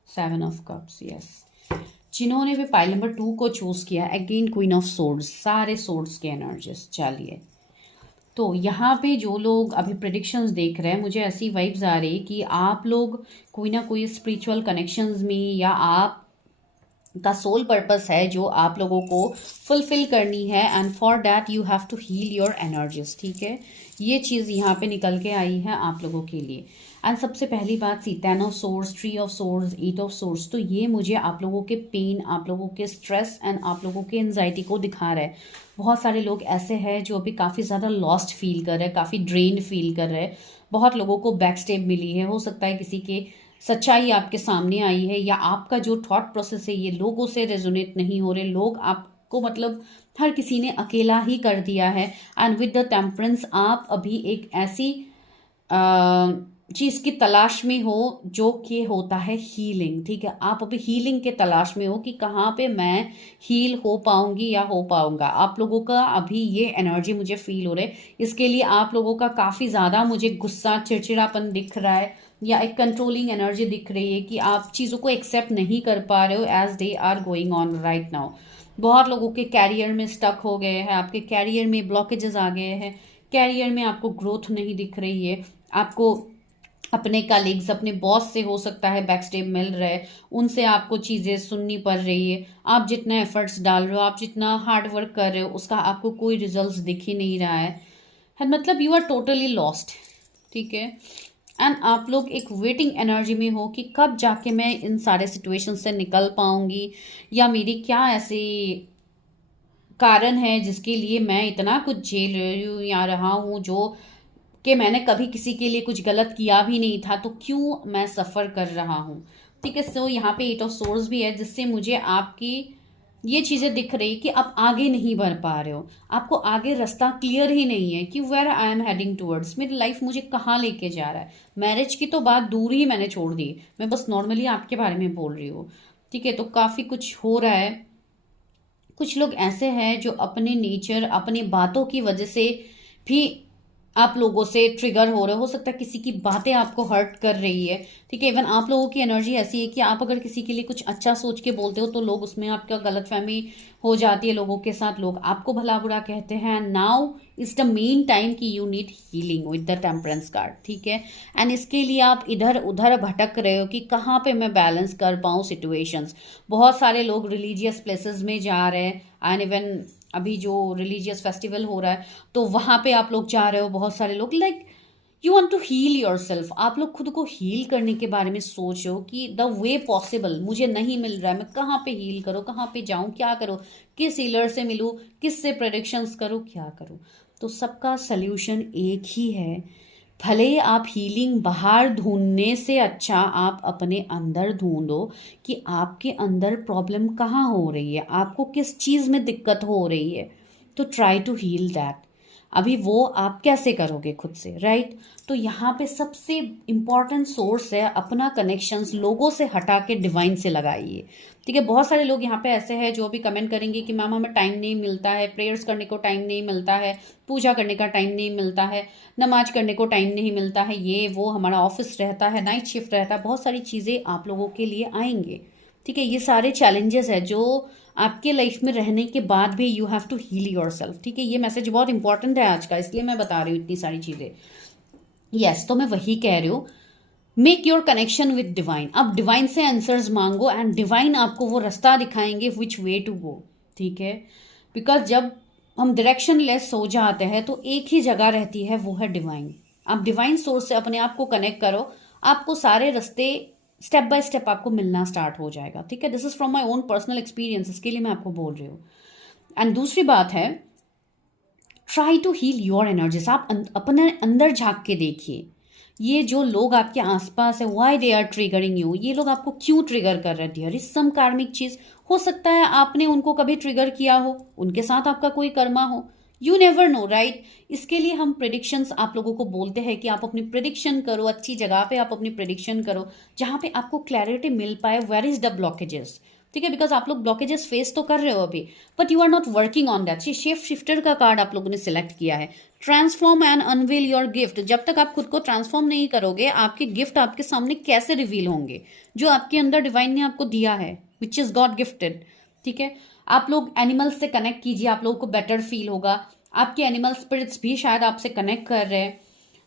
7 of cups, yes. जिन्होंने भी पाइल नंबर 2 को चूज किया, अगेन क्वीन ऑफ सोर्ड्स, सारे सोर्ड्स के एनर्जीज। चलिए, तो यहाँ पे जो लोग अभी प्रेडिक्शंस देख रहे हैं, मुझे ऐसी वाइब्स आ रही कि आप लोग कोई ना कोई स्पिरिचुअल कनेक्शंस में, या आप का सोल पर्पस है जो आप लोगों को फुलफिल करनी है, and for that you have to heal your energies, ठीक है। ये चीज़ यहाँ पे निकल के आई है आप लोगों के लिए। एंड सबसे पहली बात, 10 of swords, 3 of source, 8 of source, तो ये मुझे आप लोगों के पेन, आप लोगों के स्ट्रेस एंड आप लोगों के एंजाइटी को दिखा रहा है। बहुत सारे लोग ऐसे हैं जो अभी काफ़ी ज़्यादा लॉस्ट फील कर रहे हैं, काफ़ी ड्रेन्ड फील कर रहे हैं। बहुत लोगों को बैक स्टेप मिली है, हो सकता है किसी के सच्चाई आपके सामने आई है, या आपका जो थॉट प्रोसेस है ये लोगों से रेजोनेट नहीं हो रहे, लोग आपको मतलब हर किसी ने अकेला ही कर दिया है। एंड विद द टेम्परेंस, आप अभी एक ऐसी चीज़ की तलाश में हो जो कि होता है हीलिंग, ठीक है। आप अभी हीलिंग के तलाश में हो कि कहाँ पे मैं हील हो पाऊंगी या हो पाऊंगा। आप लोगों का अभी ये एनर्जी मुझे फील हो रहा है। इसके लिए आप लोगों का काफ़ी ज़्यादा मुझे गुस्सा, चिड़चिड़ापन दिख रहा है, या एक कंट्रोलिंग एनर्जी दिख रही है कि आप चीज़ों को एक्सेप्ट नहीं कर पा रहे हो as they are going on right now. बहुत लोगों के कैरियर में स्टक हो गए हैं, आपके कैरियर में ब्लॉकेजेस आ गए हैं, कैरियर में आपको ग्रोथ नहीं दिख रही है, आपको अपने कलीग्स, अपने बॉस से हो सकता है बैकस्टेप मिल रहा है, उनसे आपको चीज़ें सुननी पड़ रही है। आप जितना एफर्ट्स डाल रहे हो, आप जितना हार्ड वर्क कर रहे हो, उसका आपको कोई रिजल्ट्स दिख ही नहीं रहा है, मतलब यू आर टोटली लॉस्ट, ठीक है। एंड आप लोग एक वेटिंग एनर्जी में हो कि कब जाके मैं इन सारे सिचुएशन से निकल पाऊंगी, या मेरी क्या ऐसी कारण है जिसके लिए मैं इतना कुछ झेल रही हूँ या रहा हूँ, जो कि मैंने कभी किसी के लिए कुछ गलत किया भी नहीं था, तो क्यों मैं सफ़र कर रहा हूँ, ठीक है। सो यहाँ पे 8 ऑफ सोर्स भी है, जिससे मुझे आपकी ये चीज़ें दिख रही कि आप आगे नहीं बढ़ पा रहे हो, आपको आगे रास्ता क्लियर ही नहीं है कि where I am heading towards, मेरी लाइफ मुझे कहाँ लेके जा रहा है। मैरिज की तो बात दूर ही मैंने छोड़ दी, मैं बस नॉर्मली आपके बारे में बोल रही हूँ, ठीक है। तो काफ़ी कुछ हो रहा है। कुछ लोग ऐसे हैं जो अपने नेचर, अपनी बातों की वजह से भी आप लोगों से ट्रिगर हो सकता है किसी की बातें आपको हर्ट कर रही है, ठीक है। इवन आप लोगों की एनर्जी ऐसी है कि आप अगर किसी के लिए कुछ अच्छा सोच के बोलते हो तो लोग उसमें आपका गलतफहमी हो जाती है, लोगों के साथ लोग आपको भला बुरा कहते हैं। Now is the main time कि you need healing with the Temperance card, ठीक है। एंड इसके लिए आप इधर उधर भटक रहे हो कि कहाँ पे मैं बैलेंस कर पाऊँ सिचुएशंस। बहुत सारे लोग रिलीजियस प्लेसेस में जा रहे हैं, एंड इवन अभी जो रिलीजियस फेस्टिवल हो रहा है तो वहां पे आप लोग जा रहे हो। बहुत सारे लोग like you want to heal yourself, आप लोग खुद को हील करने के बारे में सोचो कि द वे पॉसिबल, मुझे नहीं मिल रहा है, मैं कहाँ पे हील करूँ, कहाँ पे जाऊँ, क्या करूँ, किस हीलर से मिलूँ, किस से प्रेडिक्शंस करूँ, क्या करूँ। तो सबका सल्यूशन एक ही है। भले ही आप हीलिंग बाहर ढूंढने से अच्छा आप अपने अंदर ढूंढो कि आपके अंदर प्रॉब्लम कहाँ हो रही है, आपको किस चीज़ में दिक्कत हो रही है। तो ट्राई टू हील दैट। अभी वो आप कैसे करोगे खुद से, राइट। तो यहाँ पे सबसे इम्पॉर्टेंट सोर्स है अपना कनेक्शंस लोगों से हटा के डिवाइन से लगाइए, ठीक है। बहुत सारे लोग यहाँ पे ऐसे हैं जो भी कमेंट करेंगे कि मैम हमें टाइम नहीं मिलता है, प्रेयर्स करने को टाइम नहीं मिलता है, पूजा करने का टाइम नहीं मिलता है, नमाज करने को टाइम नहीं मिलता है, ये वो, हमारा ऑफिस रहता है, नाइट शिफ्ट रहता है। बहुत सारी चीज़ें आप लोगों के लिए आएंगे, ठीक है। ये सारे चैलेंजेस है जो आपके लाइफ में रहने के बाद भी you have to heal your self, ठीक है। ये मैसेज बहुत इंपॉर्टेंट है आज का, इसलिए मैं बता रही हूँ इतनी सारी चीज़ें। यस, तो मैं वही कह रही हूँ, make your connection with divine. अब डिवाइन से आंसर्स मांगो एंड डिवाइन आपको वो रास्ता दिखाएंगे विच वे टू गो, ठीक है। बिकॉज जब हम डायरेक्शन लेस हो जाते हैं तो एक ही जगह रहती है, वो है डिवाइन। आप डिवाइन सोर्स से अपने आप को कनेक्ट करो, आपको सारे रास्ते स्टेप बाय स्टेप आपको मिलना स्टार्ट हो जाएगा, ठीक है। This is from my own personal experience, इसके लिए मैं आपको बोल रही हूँ। एंड दूसरी बात है, try to heal your energies. आप अपने अंदर झांक के देखिए, ये जो लोग आपके आसपास है, why they are triggering you, ये लोग आपको क्यों ट्रिगर कर रहे हैं। डियर इज सम कार्मिक चीज, हो सकता है आपने उनको कभी ट्रिगर किया हो, उनके साथ आपका कोई कर्मा हो, यू नेवर नो, राइट। इसके लिए हम प्रिडिक्शंस आप लोगों को बोलते हैं कि आप अपनी प्रिडिक्शन करो, अच्छी जगह पे आप अपनी प्रिडिक्शन करो जहां पे आपको क्लैरिटी मिल पाए, वेयर इज द ब्लॉकेजेस, ठीक है। बिकॉज आप लोग ब्लॉकेजेस फेस तो कर रहे हो अभी, but you are not working on that. Shape shifter का कार्ड आप लोगों ने सिलेक्ट किया है, transform and unveil your gift. जब तक आप खुद को ट्रांसफॉर्म नहीं करोगे, आपके गिफ्ट आपके सामने कैसे रिवील होंगे, जो आपके अंदर डिवाइन ने आपको दिया है, विच इज गॉड गिफ्टेड, ठीक है। आप लोग एनिमल्स से कनेक्ट कीजिए, आप लोगों को बेटर फील होगा। आपके एनिमल स्पिरिट्स भी शायद आपसे कनेक्ट कर रहे हैं।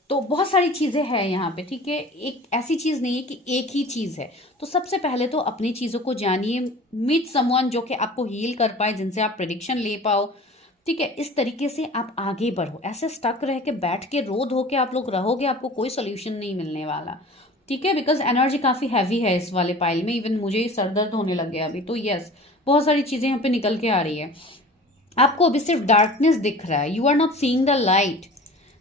तो बहुत सारी चीज़ें हैं यहाँ पे, ठीक है। एक ऐसी चीज़ नहीं है कि एक ही चीज़ है। तो सबसे पहले तो अपनी चीज़ों को जानिए, मीट समवन जो कि आपको हील कर पाए, जिनसे आप प्रेडिक्शन ले पाओ, ठीक है। इस तरीके से आप आगे बढ़ो। ऐसे स्टक रह के बैठ के रो धो के आप लोग रहोगे, आपको कोई सोल्यूशन नहीं मिलने वाला, ठीक है। बिकॉज एनर्जी काफ़ी हैवी है इस वाले पाइल में, इवन मुझे सर दर्द होने लग गया अभी। तो यस, बहुत सारी चीज़ें यहाँ पे निकल के आ रही है। आपको अभी सिर्फ डार्कनेस दिख रहा है, you are not seeing the light.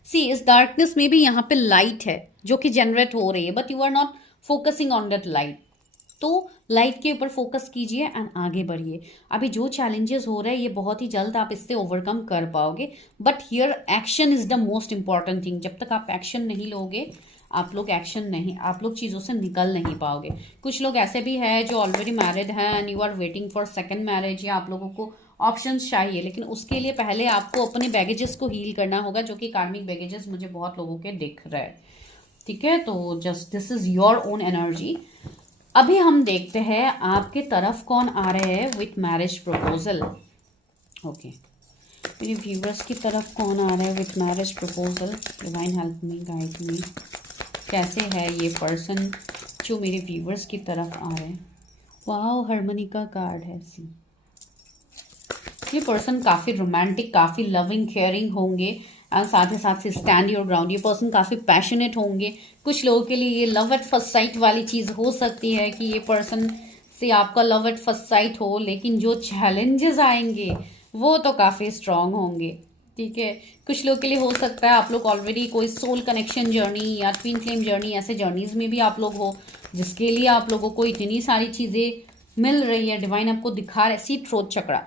See, इस डार्कनेस में भी यहाँ पे लाइट है जो कि जनरेट हो रही है, but you are not focusing on that light. तो लाइट के ऊपर फोकस कीजिए एंड आगे बढ़िए। अभी जो चैलेंजेस हो रहे हैं ये बहुत ही जल्द आप इससे ओवरकम कर पाओगे, but here action is the most important thing. जब तक आप एक्शन नहीं लोगे, आप लोग चीज़ों से निकल नहीं पाओगे। कुछ लोग ऐसे भी हैं जो ऑलरेडी मैरिड हैं and you are waiting for second marriage, या आप लोगों को ऑप्शंस चाहिए, लेकिन उसके लिए पहले आपको अपने बैगेजेस को हील करना होगा, जो कि कार्मिक बैगेजेस मुझे बहुत लोगों के दिख रहे हैं, ठीक है। तो just this is your own energy. अभी हम देखते हैं आपके तरफ कौन आ रहे हैं विथ मैरिज प्रपोजल। ओके, मेरे व्यूवर्स की तरफ कौन आ रहा है with marriage proposal. Divine help me, guide me, कैसे है ये पर्सन जो मेरे व्यूवर्स की तरफ आ रहे हैं। वाओ, हार्मनी का कार्ड है। सी, ये पर्सन काफ़ी रोमांटिक, काफ़ी लविंग, केयरिंग होंगे, और साथ ही साथ से स्टैंड योर ग्राउंड। ये पर्सन काफ़ी पैशनेट होंगे। कुछ लोगों के लिए ये लव एट फर्स्ट साइट वाली चीज़ हो सकती है कि ये पर्सन से आपका लव एट फर्स्ट साइट हो, लेकिन जो चैलेंजेस आएंगे वो तो काफ़ी स्ट्रांग होंगे, ठीक है। कुछ लोग के लिए हो सकता है आप लोग ऑलरेडी कोई सोल कनेक्शन जर्नी या ट्विन फ्लेम जर्नी, ऐसे जर्नीज में भी आप लोग हो, जिसके लिए आप लोगों को इतनी सारी चीज़ें मिल रही है। डिवाइन आपको दिखा रहे, सी थ्रोट चक्रा।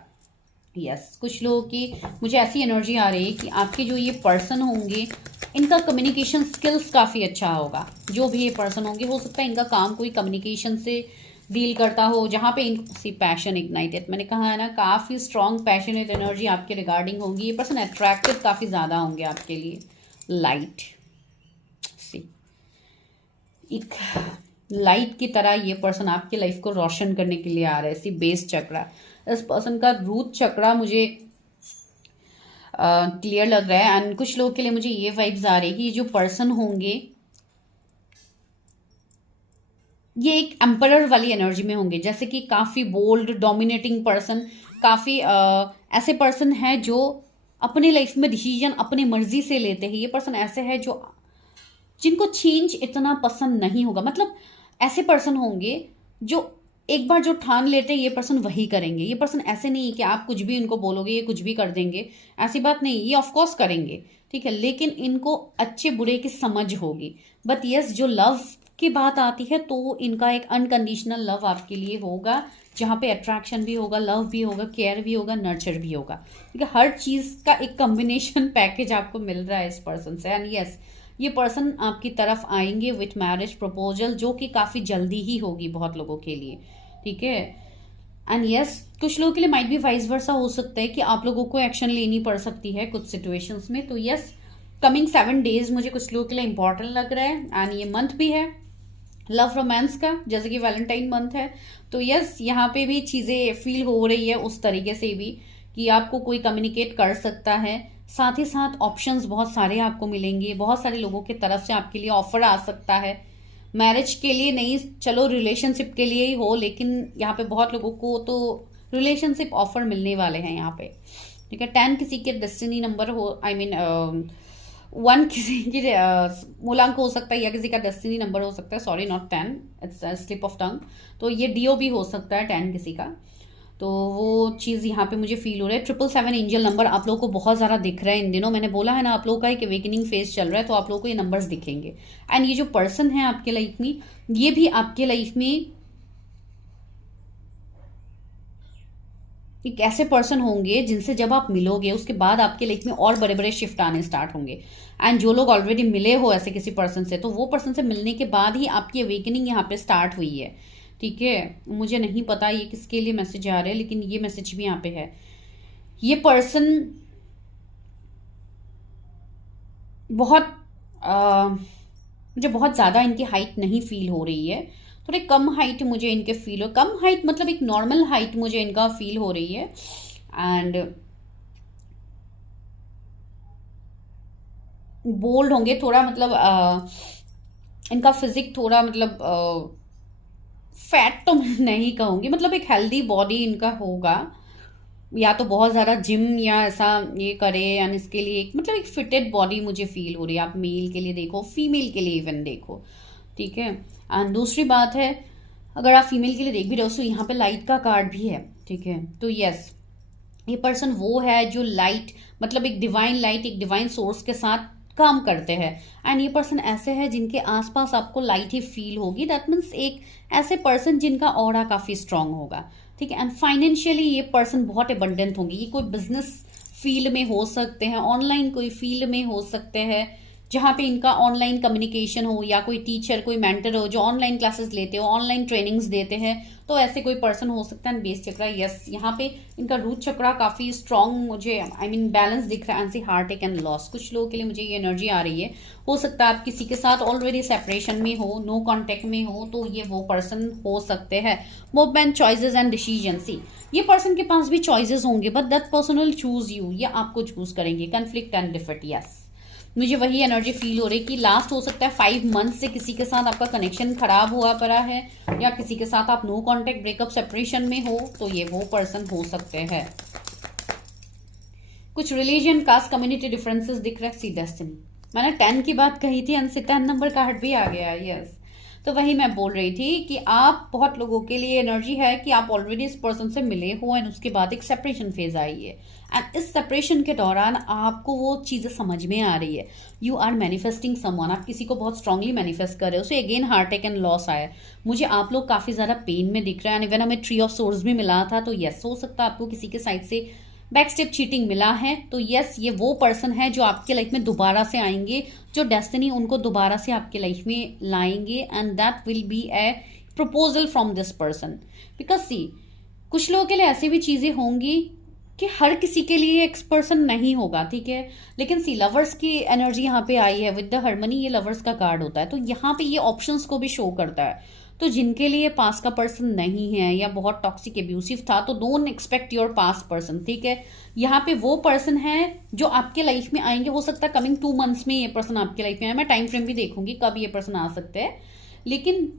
यस, कुछ लोगों की मुझे ऐसी एनर्जी आ रही है कि आपके जो ये पर्सन होंगे, इनका कम्युनिकेशन स्किल्स काफ़ी अच्छा होगा। जो भी ये पर्सन होंगे, हो सकता है इनका काम कोई कम्युनिकेशन से डील करता हो, जहाँ पे इनसी पैशन इग्नाइटेड, मैंने कहा है ना, काफ़ी स्ट्रॉन्ग पैशनेट एनर्जी आपके रिगार्डिंग होगी। ये पर्सन अट्रैक्टिव काफ़ी ज़्यादा होंगे आपके लिए, लाइट। सी, एक लाइट की तरह ये पर्सन आपकी लाइफ को रोशन करने के लिए आ रहा है। सी, बेस चक्रा, इस पर्सन का रूट चक्रा मुझे क्लियर लग रहा है। एंड कुछ लोगों के लिए मुझे ये वाइब्स आ रही है कि ये जो पर्सन होंगे ये एक एम्परर वाली एनर्जी में होंगे, जैसे कि काफी बोल्ड डोमिनेटिंग पर्सन, काफी ऐसे पर्सन है जो अपने लाइफ में डिसीजन अपनी मर्जी से लेते हैं। ये पर्सन ऐसे है जो जिनको चेंज इतना पसंद नहीं होगा, मतलब ऐसे पर्सन होंगे जो एक बार जो ठान लेते हैं ये पर्सन वही करेंगे। ये पर्सन ऐसे नहीं है कि आप कुछ भी इनको बोलोगे ये कुछ भी कर देंगे, ऐसी बात नहीं। ये ऑफकोर्स करेंगे, ठीक है, लेकिन इनको अच्छे बुरे की समझ होगी। बट यस, जो लव की बात आती है तो इनका एक अनकंडीशनल लव आपके लिए होगा, जहाँ पे अट्रैक्शन भी होगा, लव भी होगा, केयर भी होगा, नर्चर भी होगा, ठीक है। हर चीज का एक कॉम्बिनेशन पैकेज आपको मिल रहा है इस पर्सन से। एंड यस, ये पर्सन आपकी तरफ आएंगे विथ मैरिज प्रपोजल, जो कि काफी जल्दी ही होगी बहुत लोगों के लिए, ठीक है। एंड यस, कुछ लोगों के लिए माइट भी वाइस वर्सा हो सकता है कि आप लोगों को एक्शन लेनी पड़ सकती है कुछ सिचुएशंस में। तो यस, कमिंग 7 डेज मुझे कुछ लोगों के लिए इंपॉर्टेंट लग रहा है। एंड ये मंथ भी है लव रोमांस का, जैसे कि वैलेंटाइन मंथ है। तो यस, यहाँ पे भी चीजें फील हो रही है उस तरीके से भी कि आपको कोई कम्युनिकेट कर सकता है। साथ ही साथ ऑप्शंस बहुत सारे आपको मिलेंगे, बहुत सारे लोगों की तरफ से आपके लिए ऑफर आ सकता है। मैरिज के लिए नहीं, चलो रिलेशनशिप के लिए ही हो, लेकिन यहाँ पे बहुत लोगों को तो रिलेशनशिप ऑफर मिलने वाले हैं यहाँ पे, ठीक है। 10 किसी के डेस्टिनी नंबर हो, आई मीन 1 किसी की मूलांक हो सकता है या किसी का डेस्टिनी नंबर हो सकता है। Sorry, not 10, it's slip of tongue. तो ये डीओ भी हो सकता है 10 किसी का। तो वो चीज़ यहाँ पे मुझे फील हो रहा है। 777 एंजल नंबर आप लोगों को बहुत ज़्यादा दिख रहा है इन दिनों। मैंने बोला है ना, आप लोगों का एक अवेकनिंग फेज चल रहा है, तो आप लोगों को ये नंबर्स दिखेंगे। एंड ये जो पर्सन है आपके लाइफ में, ये भी आपके लाइफ में एक ऐसे पर्सन होंगे जिनसे जब आप मिलोगे उसके बाद आपके लाइफ में और बड़े बड़े शिफ्ट आने स्टार्ट होंगे। एंड जो लोग ऑलरेडी मिले हो ऐसे किसी पर्सन से, तो वो पर्सन से मिलने के बाद ही आपकी अवेकनिंग यहाँ पे स्टार्ट हुई है, ठीक है। मुझे नहीं पता ये किसके लिए मैसेज आ रहे हैं, लेकिन ये मैसेज भी यहाँ पे है। ये पर्सन बहुत मुझे बहुत ज़्यादा इनकी हाइट नहीं फील हो रही है, थोड़े कम हाइट मुझे इनके फील हो, कम हाइट मतलब एक नॉर्मल हाइट मुझे इनका फील हो रही है। एंड बोल्ड होंगे थोड़ा, मतलब इनका फिजिक थोड़ा, मतलब फैट तो मैं नहीं कहूँगी, मतलब एक हेल्दी बॉडी इनका होगा, या तो बहुत ज़्यादा जिम या ऐसा ये करे, यानी इसके लिए एक मतलब एक फिटेड बॉडी मुझे फील हो रही है। आप मेल के लिए देखो, फीमेल के लिए इवन देखो, ठीक है। एंड दूसरी बात है, अगर आप फीमेल के लिए देख भी रहे हो तो यहाँ पे लाइट का कार्ड भी है, ठीक है। तो यस, ये पर्सन वो है जो लाइट, मतलब एक डिवाइन लाइट, एक डिवाइन सोर्स के साथ काम करते हैं। एंड ये पर्सन ऐसे है जिनके आसपास आपको लाइट ही फील होगी। दैट मीन्स एक ऐसे पर्सन जिनका ऑरा काफी स्ट्रांग होगा, ठीक है। एंड फाइनेंशियली ये पर्सन बहुत एबंडेंट होंगे। ये कोई बिजनेस फील्ड में हो सकते हैं, ऑनलाइन कोई फील्ड में हो सकते हैं, जहाँ पे इनका ऑनलाइन कम्युनिकेशन हो, या कोई टीचर, कोई मेंटर हो जो ऑनलाइन क्लासेस लेते हो, ऑनलाइन ट्रेनिंग्स देते हैं, तो ऐसे कोई पर्सन हो सकता है। बेस चक्रा, यस, यहाँ पे इनका रूट चक्रा काफी स्ट्रांग मुझे, आई मीन बैलेंस दिख रहा है। And heartache and loss, कुछ लोगों के लिए मुझे ये एनर्जी आ रही है। हो सकता है आप किसी के साथ ऑलरेडी सेपरेशन में हो, नो कॉन्टेक्ट में हो, तो ये वो पर्सन हो सकते हैं। Movement, choices and decision. See, ये पर्सन के पास भी चॉइसेस होंगे, but that person will choose you, या आपको चूज करेंगे। कन्फ्लिक्ट एंड डिफिट, यस, मुझे वही एनर्जी फील हो रही है कि लास्ट हो सकता है 5 मंथ से किसी के साथ आपका कनेक्शन खराब हुआ पड़ा है, या किसी के साथ आप नो कांटेक्ट, ब्रेकअप, सेपरेशन में हो, तो ये वो पर्सन हो सकते हैं। कुछ रिलीजन, कास्ट, कम्युनिटी डिफरेंसेस दिख रहा है। सी, डेस्टिनी, मैंने 10 की बात कही थी, एंड 10 नंबर कार्ड भी आ गया, यस। तो वही मैं बोल रही थी कि आप, बहुत लोगों के लिए एनर्जी है कि आप ऑलरेडी इस पर्सन से मिले हो, एंड उसके बाद एक सेपरेशन फेज आई है। एंड इस सेपरेशन के दौरान आपको वो चीजें समझ में आ रही है। यू आर मैनिफेस्टिंग समवन, आप किसी को बहुत स्ट्रांगली मैनिफेस्ट कर रहे हो। So again heartache and loss आया। मुझे आप लोग काफी ज्यादा पेन में दिख रहा है। इवन हमें ट्री ऑफ सोर्स भी मिला था, तो यस, हो सकता है आपको किसी के साइड से बैक स्टेप चीटिंग मिला है। तो यस, ये वो पर्सन है जो आपके लाइफ में दोबारा से आएंगे, जो डेस्टिनी उनको दोबारा से आपके लाइफ में लाएंगे। And that will be a proposal from this person. Because see, कुछ लोगों के लिए ऐसी भी चीजें होंगी कि हर किसी के लिए एक्स पर्सन नहीं होगा, ठीक है। लेकिन सी लवर्स की एनर्जी यहाँ पे आई है विद द हार्मनी, ये लवर्स का कार्ड होता है, तो यहाँ पे ये ऑप्शंस को भी शो करता है। तो जिनके लिए पास का पर्सन नहीं है या बहुत टॉक्सिक एब्यूसिव था, तो don't expect your pass person, ठीक है। यहाँ पे वो पर्सन है जो आपके लाइफ में आएंगे, हो सकता है कमिंग 2 मंथ्स में ये पर्सन आपके लाइफ में आए। मैं टाइम फ्रेम भी देखूंगी कब ये पर्सन आ सकते हैं, लेकिन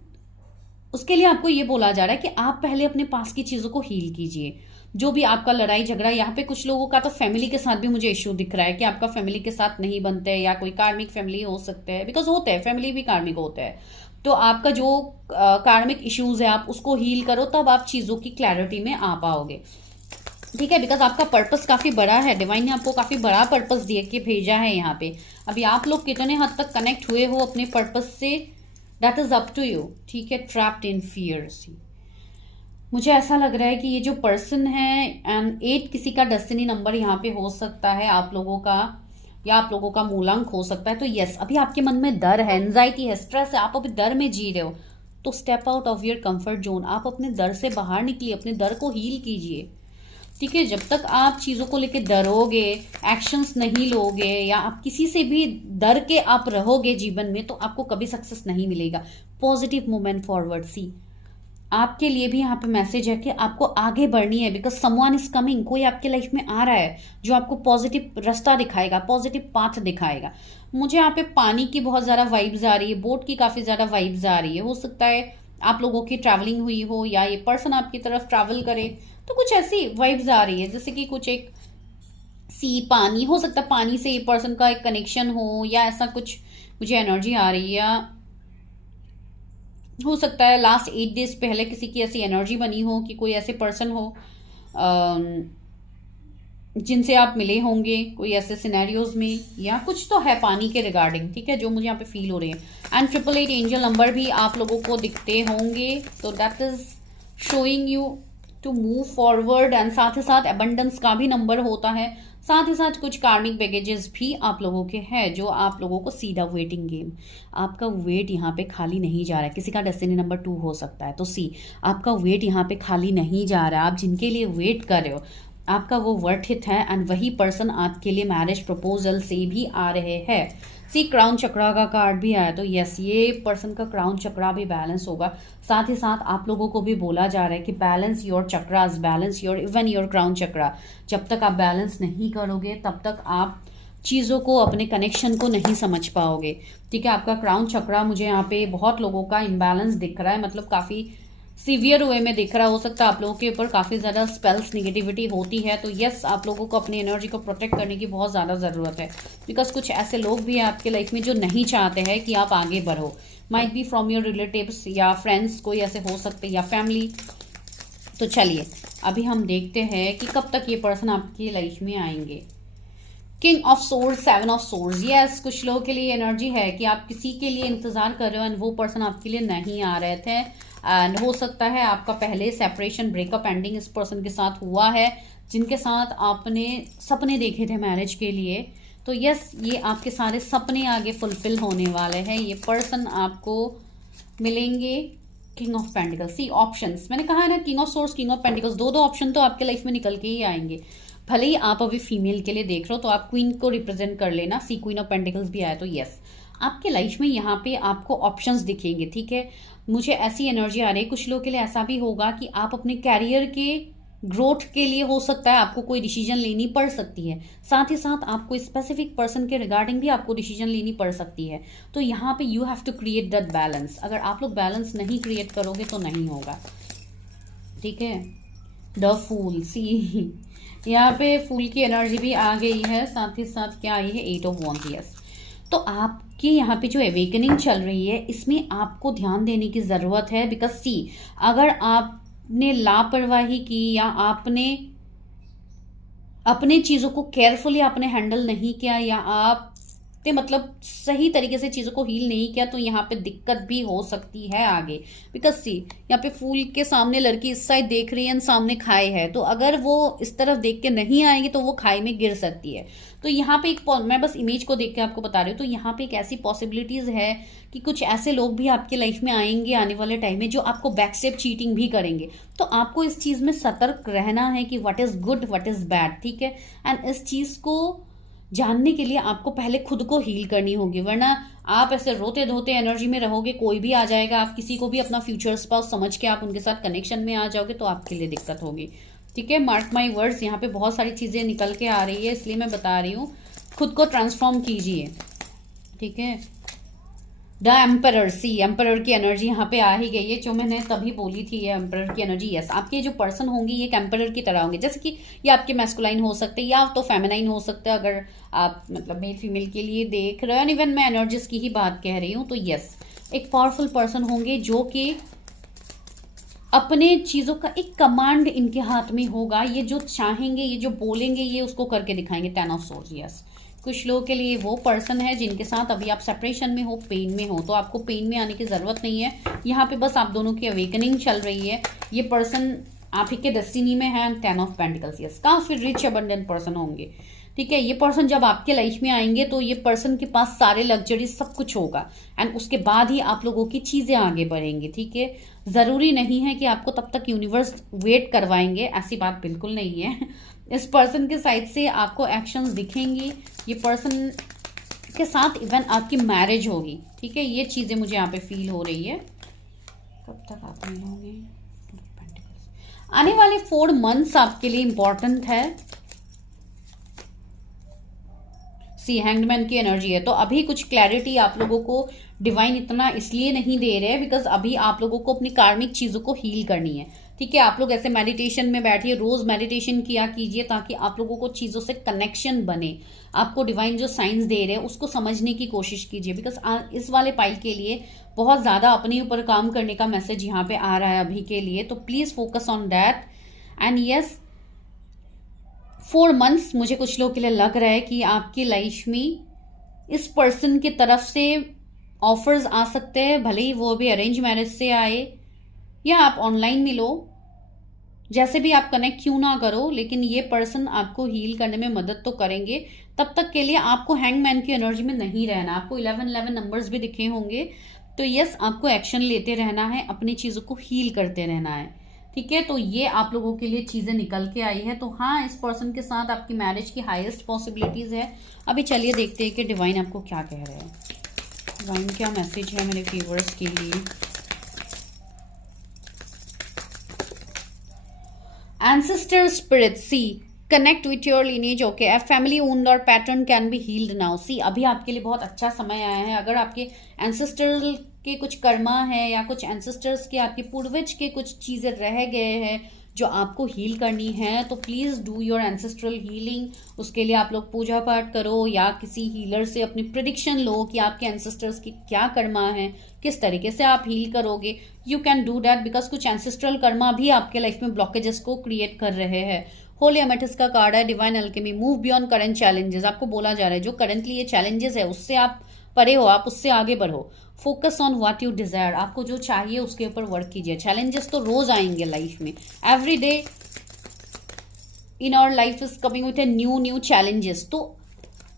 उसके लिए आपको ये बोला जा रहा है कि आप पहले अपने पास की चीजों को हील कीजिए। जो भी आपका लड़ाई झगड़ा, यहाँ पे कुछ लोगों का तो फैमिली के साथ भी मुझे इश्यू दिख रहा है कि आपका फैमिली के साथ नहीं बनते हैं, या कोई कार्मिक फैमिली हो सकते हैं, बिकॉज होते हैं, फैमिली भी कार्मिक होते हैं। तो आपका जो कार्मिक इश्यूज है आप उसको हील करो, तब आप चीजों की क्लैरिटी में आ पाओगे, ठीक है। बिकॉज आपका पर्पस काफी बड़ा है, डिवाइन ने आपको काफी बड़ा पर्पस दिए कि भेजा है यहाँ पे। अभी आप लोग कितने हद तक कनेक्ट हुए हो अपने पर्पस से, that is up to you, ठीक है। ट्रैप्ड इन फियर, मुझे ऐसा लग रहा है कि ये जो पर्सन है, एंड 8 किसी का डेस्टिनी नंबर यहाँ पे हो सकता है आप लोगों का, या आप लोगों का मूलांक हो सकता है। तो यस, अभी आपके मन में डर है, एंजाइटी है, स्ट्रेस है, आप अभी डर में जी रहे हो, तो step out of your comfort zone. आप अपने डर से बाहर निकलिए, अपने डर को हील कीजिए, ठीक है। जब तक आप चीजों को लेके डरोगे, एक्शंस नहीं लोगे, या आप किसी से भी डर के आप रहोगे जीवन में, तो आपको कभी सक्सेस नहीं मिलेगा। पॉजिटिव मूवमेंट फॉरवर्ड, सी आपके लिए भी यहाँ पे मैसेज है कि आपको आगे बढ़नी है, बिकॉज समवन इज कमिंग, कोई आपके लाइफ में आ रहा है जो आपको पॉजिटिव रास्ता दिखाएगा, पॉजिटिव पाथ दिखाएगा। मुझे यहाँ पे पानी की बहुत ज्यादा वाइब्स आ रही है, बोट की काफी ज्यादा वाइब्स आ रही है। हो सकता है आप लोगों की ट्रैवलिंग हुई हो, या ये पर्सन आपकी तरफ ट्रैवल करे, तो कुछ ऐसी वाइब्स आ रही है जैसे कि कुछ एक सी पानी हो सकता है, पानी से ये पर्सन का एक कनेक्शन हो, या ऐसा कुछ मुझे एनर्जी आ रही है। हो सकता है लास्ट 8 डेज पहले किसी की ऐसी एनर्जी बनी हो कि कोई ऐसे पर्सन हो जिनसे आप मिले होंगे कोई ऐसे सिनेरियोज में, या कुछ तो है पानी के रिगार्डिंग, ठीक है, जो मुझे यहाँ पे फील हो रही है। एंड 888 एंजल नंबर भी आप लोगों को दिखते होंगे, तो that is showing you to move forward. And साथ ही साथ अबंडेंस का भी नंबर होता है, साथ ही साथ कुछ कार्मिक बैगेजेस भी आप लोगों के हैं जो आप लोगों को सीधा वेटिंग गेम, आपका वेट यहाँ पे खाली नहीं जा रहा है। किसी का डेस्टिनी नंबर 2 हो सकता है, तो सी आपका वेट यहाँ पे खाली नहीं जा रहा है। आप जिनके लिए वेट कर रहे हो आपका वो वर्थ हिट है, एंड वही पर्सन आपके लिए मैरिज प्रपोजल से भी आ रहे हैं। सी क्राउन चक्रा का कार्ड भी आया, तो यस ये पर्सन का क्राउन चक्रा भी बैलेंस होगा। साथ ही साथ आप लोगों को भी बोला जा रहा है कि balance your chakras, balance your even your crown chakra. जब तक आप बैलेंस नहीं करोगे तब तक आप चीज़ों को, अपने कनेक्शन को नहीं समझ पाओगे, ठीक है। आपका क्राउन चक्रा मुझे यहाँ पे बहुत लोगों का इम्बैलेंस दिख रहा है, मतलब काफ़ी सीवियर वे में दिख रहा है। हो सकता है आप लोगों के ऊपर काफ़ी ज़्यादा स्पेल्स निगेटिविटी होती है, तो यस आप लोगों को अपनी एनर्जी को प्रोटेक्ट करने की बहुत ज़्यादा ज़रूरत है, बिकॉज कुछ ऐसे लोग भी हैं आपके लाइफ में जो नहीं चाहते हैं कि आप आगे बढ़ो। Might be from your relatives या फ्रेंड्स, कोई ऐसे हो सकते, या फैमिली। तो चलिए अभी हम देखते हैं कि कब तक ये पर्सन आपकी लाइफ में आएंगे। King of swords, 7 of swords, yes कुछ लोगों के लिए एनर्जी है कि आप किसी के लिए इंतजार कर रहे हो एंड वो पर्सन आपके लिए नहीं आ रहे थे। एंड हो सकता है आपका पहले सेपरेशन, ब्रेकअप, एंडिंग इस पर्सन के साथ हुआ है जिनके साथ आपने सपने देखे थे मैरिज के लिए। तो यस ये आपके सारे सपने आगे फुलफिल होने वाले हैं। ये पर्सन आपको मिलेंगे। King of pentacles, see options, मैंने कहा है ना, king of swords, king of pentacles, दो ऑप्शन तो आपके लाइफ में निकल के ही आएंगे। भले ही आप अभी फीमेल के लिए देख रहे हो तो आप क्वीन को रिप्रेजेंट कर लेना। सी क्वीन ऑफ पेंटिकल्स भी आया, तो यस आपके लाइफ में यहाँ पे आपको ऑप्शंस दिखेंगे, ठीक है। मुझे ऐसी एनर्जी आ रही है, कुछ लोगों के लिए ऐसा भी होगा कि आप अपने कैरियर के ग्रोथ के लिए हो सकता है आपको कोई डिसीजन लेनी पड़ सकती है। साथ ही साथ आपको स्पेसिफिक पर्सन के रिगार्डिंग भी आपको डिसीजन लेनी पड़ सकती है। तो यहाँ पे you have to create that balance. अगर आप लोग बैलेंस नहीं क्रिएट करोगे तो नहीं होगा, ठीक है। द फूल, सी यहाँ पे फूल की एनर्जी भी आ गई है, साथ ही साथ क्या आई है, 8 ऑफ वॉन्ड्स, यस। तो आपकी यहाँ पे जो अवेकनिंग चल रही है इसमें आपको ध्यान देने की ज़रूरत है, बिकॉज सी अगर आपने लापरवाही की या आपने अपने चीज़ों को केयरफुली आपने हैंडल नहीं किया, या आपने मतलब सही तरीके से चीज़ों को हील नहीं किया, तो यहाँ पे दिक्कत भी हो सकती है आगे। बिकॉज सी यहाँ पे फूल के सामने लड़की इस साइड देख रही है, सामने खाई है, तो अगर वो इस तरफ देख के नहीं आएगी तो वो खाई में गिर सकती है। तो यहाँ पे मैं बस इमेज को देख के आपको बता रही हूँ, तो यहाँ पे एक ऐसी पॉसिबिलिटीज है कि कुछ ऐसे लोग भी आपके लाइफ में आएंगे आने वाले टाइम में जो आपको बैक स्टेप चीटिंग भी करेंगे। तो आपको इस चीज में सतर्क रहना है कि what is good what is bad, ठीक है। एंड इस चीज को जानने के लिए आपको पहले खुद को हील करनी होगी, वरना आप ऐसे रोते धोते एनर्जी में रहोगे, कोई भी आ जाएगा, आप किसी को भी अपना फ्यूचर स्पाउस समझ के आप उनके साथ कनेक्शन में आ जाओगे तो आपके लिए दिक्कत होगी, ठीक है। मार्क माई वर्ड्स, यहाँ पे बहुत सारी चीजें निकल के आ रही है, इसलिए मैं बता रही हूँ, खुद को ट्रांसफॉर्म कीजिए, ठीक है। द एम्परर, सी एम्परर की एनर्जी यहाँ पे आ ही गई है, जो मैंने तभी बोली थी, ये एम्परर की एनर्जी। यस, आपके जो पर्सन होंगे ये एक एम्परर की तरह होंगे, जैसे कि ये आपके मैस्कुलाइन हो सकते हैं या तो फेमिनाइन हो सकते हैं, अगर आप मतलब मेल फीमेल के लिए देख रहे हो। इवन मैं एनर्जीज की ही बात कह रही हूँ, तो यस, एक पावरफुल पर्सन होंगे जो कि अपने चीजों का एक कमांड इनके हाथ में होगा, ये जो चाहेंगे, ये जो बोलेंगे, ये उसको करके दिखाएंगे। 10 ऑफ सोर्ड्स, यस, कुछ लोगों के लिए वो पर्सन है जिनके साथ अभी आप सेपरेशन में हो, पेन में हो, तो आपको पेन में आने की जरूरत नहीं है, यहाँ पे बस आप दोनों की अवेकनिंग चल रही है। ये पर्सन आप ही के डेस्टिनी में है। 10 ऑफ पेंटिकल्स, यस, काफी रिच अबंडेंट पर्सन होंगे, ठीक है। ये पर्सन जब आपके लाइफ में आएंगे तो ये पर्सन के पास सारे लग्जरी सब कुछ होगा, एंड उसके बाद ही आप लोगों की चीजें आगे बढ़ेंगी, ठीक है। जरूरी नहीं है कि आपको तब तक यूनिवर्स वेट करवाएंगे, ऐसी बात बिल्कुल नहीं है। इस पर्सन के साइड से आपको एक्शंस दिखेंगी, ये पर्सन के साथ इवन आपकी मैरिज होगी, ठीक है। ये चीजें मुझे यहाँ पे फील हो रही है। कब तक आप मिलोगे? आने वाले 4 मंथ्स आपके लिए इंपॉर्टेंट है। सी हैंगमैन की एनर्जी है, तो अभी कुछ क्लैरिटी आप लोगों को डिवाइन इतना इसलिए नहीं दे रहे हैं बिकॉज अभी आप लोगों को अपनी कार्मिक चीजों को हील करनी है, ठीक है। आप लोग ऐसे मेडिटेशन में बैठिए, रोज मेडिटेशन किया कीजिए ताकि आप लोगों को चीजों से कनेक्शन बने। आपको डिवाइन जो साइंस दे रहे हैं उसको समझने की कोशिश कीजिए, बिकॉज इस वाले पाइल के लिए बहुत ज्यादा अपने ऊपर काम करने का मैसेज यहाँ पे आ रहा है अभी के लिए, तो please focus on that. And yes, 4 months मुझे कुछ लोगों के लिए लग रहा है कि आपकी लाइफ में इस पर्सन की तरफ से ऑफर्स आ सकते हैं, भले ही वो भी अरेंज मैरिज से आए या आप ऑनलाइन मिलो, जैसे भी आप कनेक्ट क्यों ना करो, लेकिन ये पर्सन आपको हील करने में मदद तो करेंगे। तब तक के लिए आपको हैंगमैन की एनर्जी में नहीं रहना। आपको 11 नंबर्स भी दिखे होंगे, तो यस, आपको एक्शन लेते रहना है, अपनी चीजों को हील करते रहना है, ठीक है। तो ये आप लोगों के लिए चीजें निकल के आई है। तो हाँ, इस पर्सन के साथ आपकी मैरिज की हाईएस्ट पॉसिबिलिटीज है। अभी चलिए देखते हैं कि डिवाइन आपको क्या कह रहे हैं। डिवाइन क्या मैसेज है मेरे व्यूअर्स के लिए। Ancestor spirit, see, connect with your lineage, okay, a family wound or pattern can be healed now. See, अभी आपके लिए बहुत अच्छा समय आया है। अगर आपके एंसेस्टर्स के कुछ कर्मा है या कुछ एंसेस्टर्स के, आपके पूर्वज के कुछ चीजें रह गए हैं जो आपको हील करनी है, तो please do your ancestral healing. उसके लिए आप लोग पूजा पाठ करो या किसी हीलर से अपनी प्रिडिक्शन लो कि आपके एंसेस्टर्स की क्या कर्मा है, किस तरीके से आप हील करोगे। You can do that because कुछ एंसेस्ट्रल कर्मा भी आपके लाइफ में ब्लॉकेजेस को क्रिएट कर रहे हैं। होली एमेथिस्ट का कार्ड है, divine Alchemy, move beyond current challenges. आपको बोला जा रहा है जो करंटली ये चैलेंजेस है उससे आप परे हो, आप उससे आगे बढ़ो। Focus on what you desire, आपको जो चाहिए उसके ऊपर वर्क कीजिए। चैलेंजेस तो रोज आएंगे लाइफ में, every day in our life is coming with a new challenges. तो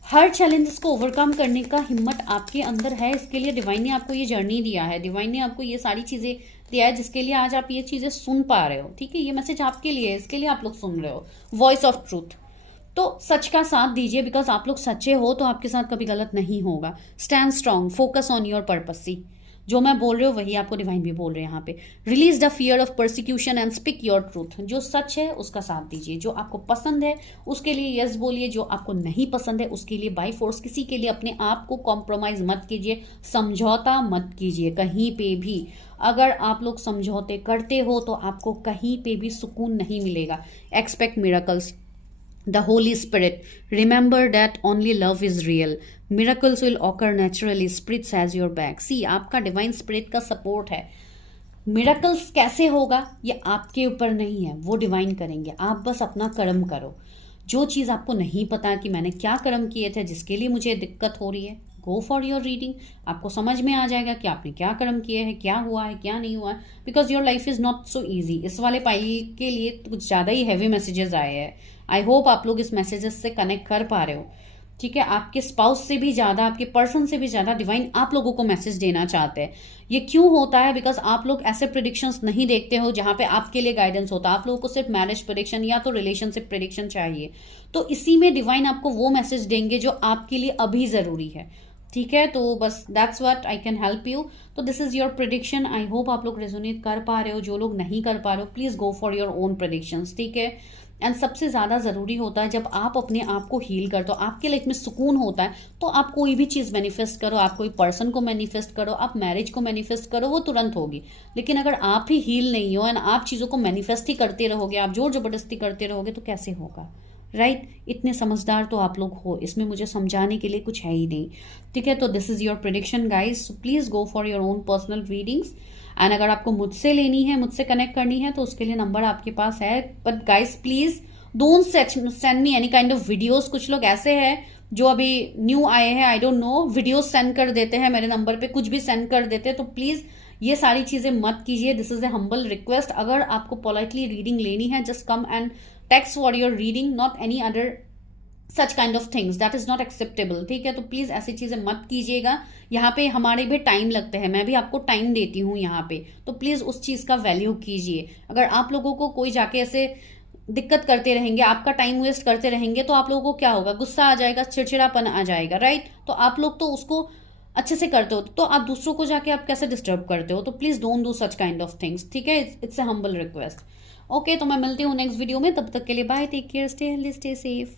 हर चैलेंजेस को ओवरकम करने का हिम्मत आपके अंदर है। इसके लिए डिवाइन ने आपको ये जर्नी दिया है, डिवाइन ने आपको ये सारी चीजें दिया है जिसके लिए आज आप ये चीजें सुन पा रहे हो, ठीक है। ये मैसेज आपके लिए है, इसके लिए आप लोग सुन रहे हो। वॉइस ऑफ ट्रूथ, तो सच का साथ दीजिए बिकॉज आप लोग सच्चे हो तो आपके साथ कभी गलत नहीं होगा। Stand strong, focus on your purpose. See, जो मैं बोल रही हूँ वही आपको डिवाइन भी बोल रहे हैं यहाँ पे। Release the fear of persecution and speak your truth. जो सच है उसका साथ दीजिए, जो आपको पसंद है उसके लिए यस बोलिए, जो आपको नहीं पसंद है उसके लिए बाय फोर्स किसी के लिए अपने आप को कॉम्प्रोमाइज मत कीजिए, समझौता मत कीजिए कहीं पे भी। अगर आप लोग समझौते करते हो तो आपको कहीं पे भी सुकून नहीं मिलेगा। Expect miracles. The Holy Spirit, remember that only love is real. Miracles will occur naturally. Spirits has your back. See, आपका डिवाइन स्पिरिट का सपोर्ट है। मिरेकल्स कैसे होगा ये आपके ऊपर नहीं है, वो डिवाइन करेंगे। आप बस अपना कर्म करो। जो चीज़ आपको नहीं पता कि मैंने क्या कर्म किए थे जिसके लिए मुझे दिक्कत हो रही है, गो फॉर योर रीडिंग। आपको समझ में आ जाएगा कि आपने क्या कर्म किए हैं, क्या हुआ है क्या नहीं हुआ है, because your life is not so easy. इस वाले पाइल के लिए कुछ ज़्यादा ही हैवी मैसेजेस आए हैं। आई होप आप लोग इस मैसेजेस से कनेक्ट कर पा रहे हो। ठीक है, आपके स्पाउस से भी ज्यादा, आपके पर्सन से भी ज्यादा डिवाइन आप लोगों को मैसेज देना चाहते हैं। ये क्यों होता है? बिकॉज आप लोग ऐसे प्रिडिक्शंस नहीं देखते हो जहां पे आपके लिए गाइडेंस होता है। आप लोगों को सिर्फ मैरिज प्रिडिक्शन या तो रिलेशनशिप प्रिडिक्शन चाहिए, तो इसी में डिवाइन आपको वो मैसेज देंगे जो आपके लिए अभी जरूरी है। ठीक है, तो बस that's what I can help you. तो this is your prediction. I hope आप लोग रेजोनेट कर पा रहे हो। जो लोग नहीं कर पा रहे हो, please go for your own predictions. ठीक है, एंड सबसे ज्यादा जरूरी होता है जब आप अपने आप को हील करते हो, आपके लाइफ में सुकून होता है, तो आप कोई भी चीज मैनिफेस्ट करो, आप कोई पर्सन को मैनिफेस्ट करो, आप मैरिज को मैनिफेस्ट करो, वो तुरंत होगी। लेकिन अगर आप ही हील नहीं हो एंड आप चीजों को मैनिफेस्ट ही करते रहोगे, आप जोर जबरदस्ती करते रहोगे, तो कैसे होगा? राइट? इतने समझदार तो आप लोग हो, इसमें मुझे समझाने के लिए कुछ है ही नहीं। ठीक है, तो this is your prediction guys. Please go for your own personal readings. And अगर आपको मुझसे लेनी है, मुझसे कनेक्ट करनी है, तो उसके लिए नंबर आपके पास है। But guys please don't send me any kind of videos. कुछ लोग ऐसे हैं जो अभी न्यू आए हैं, आई डोंट नो, वीडियोस सेंड कर देते हैं मेरे नंबर पे, कुछ भी सेंड कर देते हैं। तो प्लीज ये सारी चीजें मत कीजिए। This is a humble request. अगर आपको पोलाइटली रीडिंग लेनी है, just come and text for your reading, not any other such kind of things, that is not acceptable. ठीक है, तो प्लीज ऐसी चीजें मत कीजिएगा। यहाँ पे हमारे भी टाइम लगते हैं, मैं भी आपको टाइम देती हूँ यहाँ पे, तो प्लीज उस चीज का वैल्यू कीजिए। अगर आप लोगों को कोई जाके ऐसे दिक्कत करते रहेंगे, आपका टाइम वेस्ट करते रहेंगे, तो आप लोगों को क्या होगा? गुस्सा आ जाएगा, चिड़चिड़ापन आ जाएगा। राइट? तो आप लोग तो उसको अच्छे से करते हो, तो आप दूसरों को जाके आप कैसे डिस्टर्ब करते हो? तो please don't do such kind of things. ठीक है, it's a humble request. Okay, तो मैं मिलती हूँ नेक्स्ट वीडियो में। तब तक के लिए bye, take care, stay healthy, stay safe.